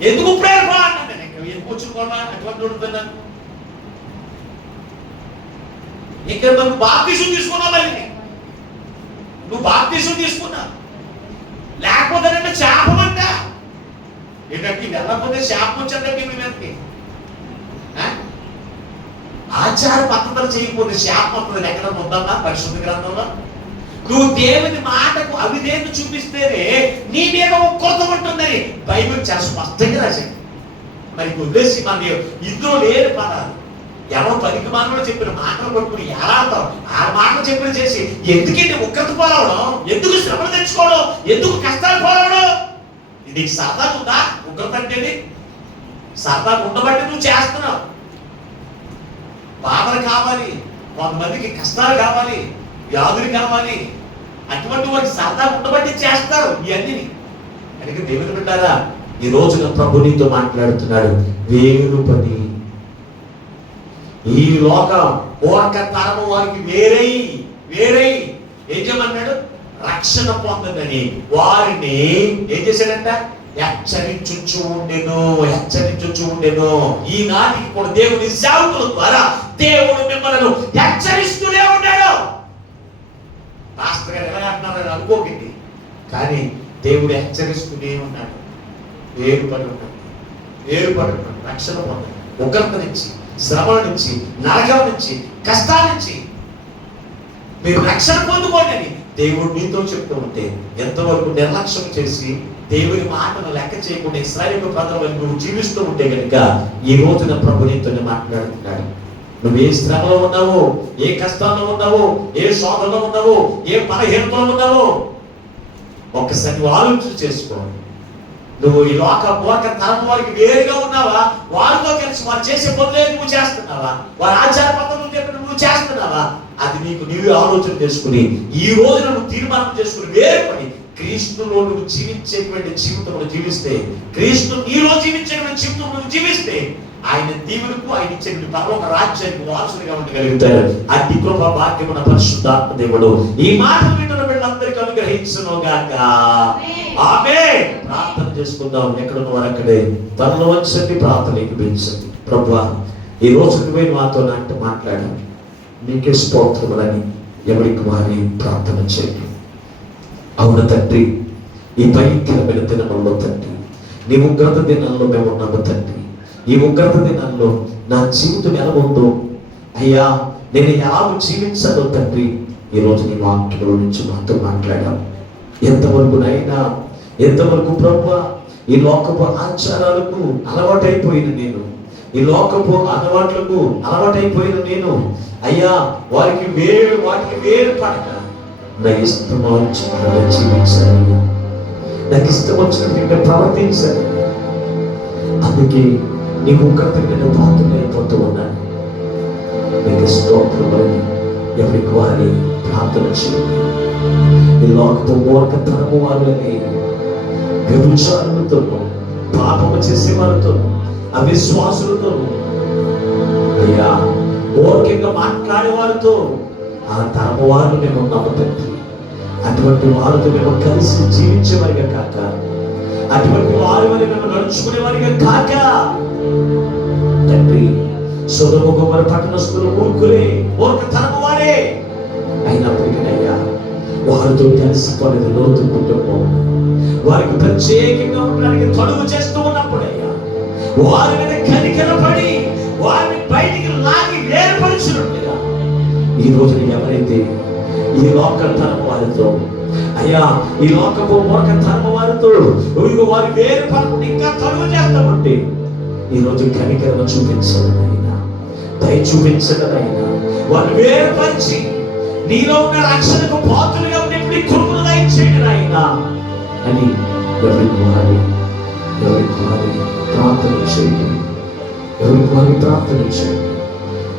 ఎందుకు ఇప్పుడే వెళ్ళిపోవాలన్నా నేను ఎందుకు వచ్చుకోవాలా అటువంటి ఉంటున్నాను. ఇక్కడ నువ్వు బాప్తిసం తీసుకున్నావు, మళ్ళీ నువ్వు బాప్తిసం తీసుకున్నా లేకపోతే శాపమంట. ఏంటంటే వెళ్ళకపోతే శాపం వచ్చండి మీ మీదకి. ఆచార పద్ధతులు చేయకపోతే శాపం వస్తుంది. ఎక్కడ ఉందమ్మా పరిశుద్ధ గ్రంథంలో? నువ్వు దేవుని మాటకు అవిధేయత చూపిస్తేనే నీ మీద కొరత ఉంటుందని బైబిల్ చాలా స్పష్టంగా రాశాడు. మరి వదిలేసి మన ఇందులో లేని పదాలు ఎవరో పనికి మానవుడు చెప్పిన మాటలు పట్టుకుని ఎలాడతాం, ఆ మాటలు చెప్పిన చేసి ఎందుకంటే ఉగ్రత పోలవడం, ఎందుకు శ్రమలు తెచ్చుకోవడం, ఎందుకు కష్టాలు పోలవడం? నీకు సరదాగా ఉందా ఉగ్రత అంటే? సరదాగా ఉండబట్టి నువ్వు చేస్తున్నావు. బాధలు కావాలి, కొంతమందికి కష్టాలు కావాలి, వ్యాధులు కావాలి, అటువంటి వారికి సరదా ఉండబట్టి చేస్తారు ఇవన్నీ. అందుకే దేవుని బిడ్డారా, ఈ రోజున ప్రభు నీతో మాట్లాడుతున్నాడు. వేరుపడి ఈ లోకం ఓర్క తరము వారికి వేరై ఏం చేయమన్నాడు? రక్షణ పొందని వారిని ఏం చేశాడంట? హెచ్చరించుచు ఉండెను. ఈనాటికి కూడా దేవుని సేవకుల ద్వారా దేవుడు మిమ్మల్ని హెచ్చరిస్తూనే ఉన్నాడు. పాస్టర్ గారు ఎలా అంటున్నారని అనుకోకండి, కానీ దేవుడు హెచ్చరిస్తూనే ఉన్నాడు. వేరుపడి ఉన్నాడు. రక్షణ పొందండి. ఉగ్రత నుంచి, శ్రమల నుంచి, నరకం నుంచి, కష్టాల నుంచి మీరు రక్షణ పొందుకోండి దేవుడు నీతో చెప్తూ ఉంటే ఎంతవరకు నిర్లక్ష్యం చేసి దేవుని మాటను లెక్క చేయకుండా ఇశ్రాయేలు ప్రజలు నువ్వు జీవిస్తూ ఉంటే కనుక ఈ రోజున ప్రభు నీతోనే మాట్లాడుతున్నాడు. నువ్వు ఏ శ్రమలో ఉన్నావో, ఏ కష్టంలో ఉన్నావో, ఏ శోధనలో ఉన్నావో, ఏ బలహీనతలో ఉన్నావో ఒక్కసారి నువ్వు ఆలోచన చేసుకో. నువ్వు ఈ లోక తరం వారికి వేరుగా ఉన్నావా? వారితో కలిసి వారు చేసే పనులే నువ్వు చేస్తున్నావా? వారి ఆచార పద్ధతులు చెప్పిన నువ్వు చేస్తున్నావా? అది నీకు నీవే ఆలోచన చేసుకుని ఈ రోజున నువ్వు తీర్మానం చేసుకుని వేరుపడి క్రీస్తులో నువ్వు జీవించేటువంటి జీవితం జీవిస్తే, క్రీస్తు నీలో జీవించేటువంటి జీవితం నువ్వు జీవిస్తే, ఆయన దీవులకు ఆయన ఇచ్చేటువంటి పరలోక రాజ్యానికి వారసులుగా ఉండగలుగుతారు. అతి కృప భాగ్యమున పరిశుద్ధాత్మ దేవుడు ఈ మాటలు వింటున్న వీళ్ళందరికీ అనుగ్రహించును గాక. ఆమేన్. ప్రార్థన చేసుకుందాం. ఎక్కడ వారు అక్కడే తనలో వచ్చండి, ప్రార్థన ఏకీభవించండి. ప్రభువా, ఈ రోజు నువ్వే మాతో నాతో మాట్లాడాలి, నీకే స్తోత్రములని ఎవరికి వారి ప్రార్థన చేయండి. అవును తండ్రి, ఈ భయంకరమైన దినముల్లో తండ్రి, నీ ఉగ్రత దినాల్లో మేము ఉన్నాము తండ్రి. ఈ ఉగ్రత దినాల్లో నా జీవితం ఎలా ఉందో అయ్యా, నేను ఎలా జీవించాలో తండ్రి, ఈరోజు నీ వాక్యంలో నుంచి మాతో మాట్లాడాం. ఎంతవరకు నైనా, ఎంతవరకు ప్రభువా ఈ లోకపు ఆచారాలకు అలవాటైపోయిన నేను, ఈ లోకపు అలవాట్లకు అలవాటైపోయిన నేను అయ్యా, వాటికి వేరు పడక నా ఇష్టం వచ్చినట్లుగా జీవించాలయ్యా, నాకు ఇష్టం వచ్చినట్లుగా ప్రవర్తించాలి. అందుకే నీ ఉగ్రత నేను పాత్రలైపోతూ ఉన్నాను. నీకు స్తోత్రమని ఎవరికి వారి ప్రార్థన చేయండి. ఈ లోకపు మూర్ఖతనము వారిని వ్యభిచారులతోనూ, పాపము చేసే వారితోనూ, అవిశ్వాసులతోనూ అయ్యా, ఓర్కంగా మాట్లాడే వారితో ఆ తరము వారు మేము నమ్ముతండి. అటువంటి వారితో మేము కలిసి జీవించేవారిగా కాక, అటువంటి వారి వల్ల మేము నడుచుకునేవారిగా కాక తండ్రి, సొదొమ గొమొర్రా పట్టణస్థులు మూర్ఖులే, మూర్ఖతనము వారే అయినప్పటికీనయ్యా, వారితో కలిసిపోలేదు లోతు కుటుంబం వారికి ప్రత్యేకంగా ఉండడానికి తడువు చేస్తూ ఉన్నప్పుడయ్యా, వారి మీద కనికరపడి వారిని బయటికి లాగి వేరుపరిచినట్టుగా ఈ రోజున ఎవరైతే ఈ లోకతనం వారితో అయ్యా, ఈ లోకపు మూర్ఖతనం వారితో వారి వేరుపడకుండా ఇంకా తడువు చేస్తామంటే ఈ రోజు కనికరమ చూపించదనైనా, దయ చూపించదనైనా, వారు వేరుపరిచి నీలో ఉన్న రక్షణకు పాత్రలుగా ఉండే కృపను దయచేయండి అయినా అని ఎవరికి వారి ప్రార్థన చేయండి. ఎవరికి వారి ప్రార్థన చేయండి.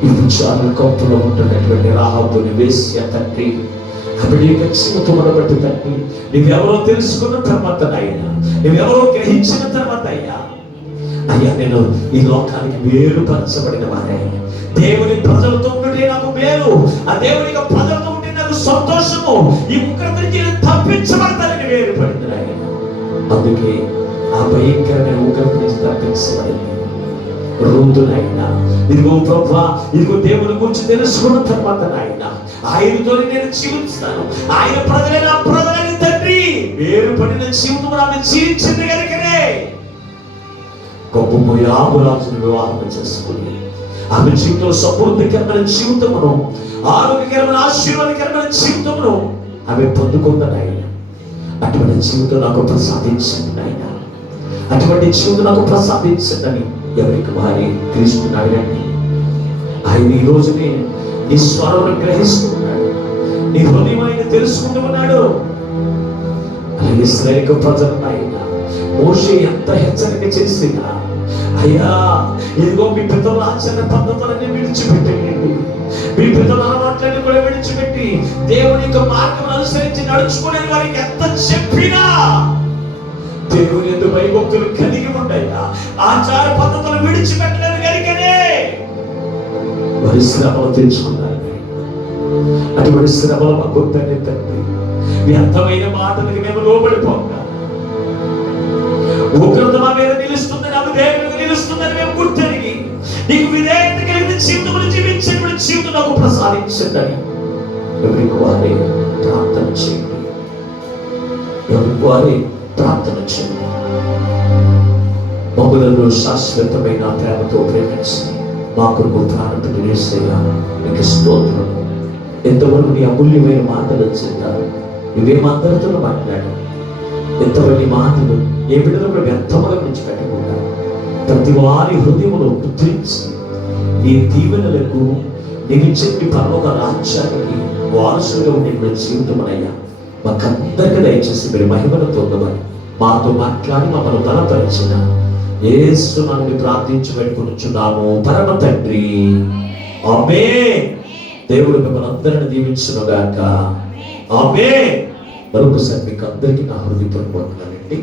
ఈ విచారణ కప్పులో ఉంటున్నటువంటి రాహాబుని వేశ్య తండ్రి, ఆవిడ జీవితమును బట్టి తండ్రి, నువ్వెవరో తెలుసుకున్న తర్వాత అయినా, నువ్వెవరో గ్రహించిన తర్వాత అయ్యా, నేను ఈ లోకానికి వేరుపరచబడిన వారే, దేవుని ప్రజలతో ఉంటే నాకు మేలు, ఆ దేవుని ప్రజలతో ఉంటే నాకు సంతోషము, ఈ ఉగ్రత నుంచి తప్పించబడతానని వేరుపడింది ఆయన. అందుకే ఆ భయంకరమైన ఉగ్రత నుంచి తప్పించబడింది రూతునైనా. ఇదిగో ప్రభువా, ఇదిగో దేవుని గురించి తెలుసుకున్న తర్వాత నాయన, ఆయనతో నేను జీవిస్తాను, ఆయన ప్రజలైన ప్రజలని తండ్రి వేరుపడిన జీవితం ఆమె జీవించింది కనుకనే గొప్ప యాబురాజును వివాహం చేసుకుని ఆమె జీవితంలో సమృద్ధికరమైన జీవితమును, ఆరోగ్యకరమైన ఆశీర్వాదకరమైన జీవితమును ఆమె పొందుకుందని ఆయన. అటువంటి జీవితం నాకు ప్రసాదించండి నాయన, అటువంటి జీవితం నాకు ప్రసాదించండి. ఎవరికి వారి క్రీస్తుని అడగండి. ఆయన ఈ రోజునే నీ స్వరం గ్రహిస్తున్నాడు, నీ హృదయం ఆయన తెలుసుకుంటూ ఉన్నాడు. అలాగే ఇశ్రాయేలు ప్రజలు ఆయన మోషే ఎంత హెచ్చరిక చేసినా, అయ్యా ఇదిగో మీ పితరుల ఆచరణ పద్ధతులన్నీ విడిచిపెట్టండి, మీ పితరుల అలవాట్లన్నీ కూడా విడిచిపెట్టి దేవుని యొక్క మార్గం అనుసరించి నడుచుకునే వారికి ఎంత చెప్పినా దేవుని యొక్క భయభక్తులు కలిగి ఉంటాయా, ఆచార పద్ధతులు విడిచిపెట్టలేదు కనుకనే వారి శ్రమలు తెలుసుకున్నారు. అటువంటి శ్రమలు మాకు వద్దండి తండ్రి. వ్యర్థమైన మాటలకి మేము లోబడిపోగా, ఉగ్రత మా మీద నిలుస్తుందని, అవి దేవునికి నిలుస్తుందని మేము గుర్తెరిగి నీకు విధేయత కలిగిన జీవితం జీవించేటువంటి జీవితం నాకు ప్రసాదించండి. ఎవరికి వారే ప్రార్థన చేయండి. ఎవరికి వారే ప్రార్థన చేయండి. మమ్మలను శాశ్వతమైన ప్రేమతో ప్రేమించి మా కొరకు ప్రాణం వేసేలా మీకు స్తోత్రం. ఎంతవరకు నీ అమూల్యమైన మాటలు వచ్చిందా, నువ్వేమందరితో మాట్లాడు. ఎంతవరకు మాటలు ఏ బిడ్డలు కూడా వ్యర్థముగా విడిచిపెట్టకుండా ప్రతి వారి హృదయమును ఉద్ధరించి నీ దీవెనలకు నీకు చెప్పి పరలోక రాజ్యానికి వారసులుగా ఉండే జీవితం అయ్యా మాకందరికీ దయచేసి మీరు మహిమను పొందమని మాతో మాట్లాడి మమ్మల్ని బలపరిచిన యేసు నామమున ప్రార్థించి పెట్టుకొనుచున్నాము పరమ తండ్రి. ఆమేన్. దేవుడు మిమ్మల్ని అందరిని దీవించును గాక. ఆమేన్. మరొకసారి మీకు అందరికీ నా హృదయపూర్వక వందనాలండి.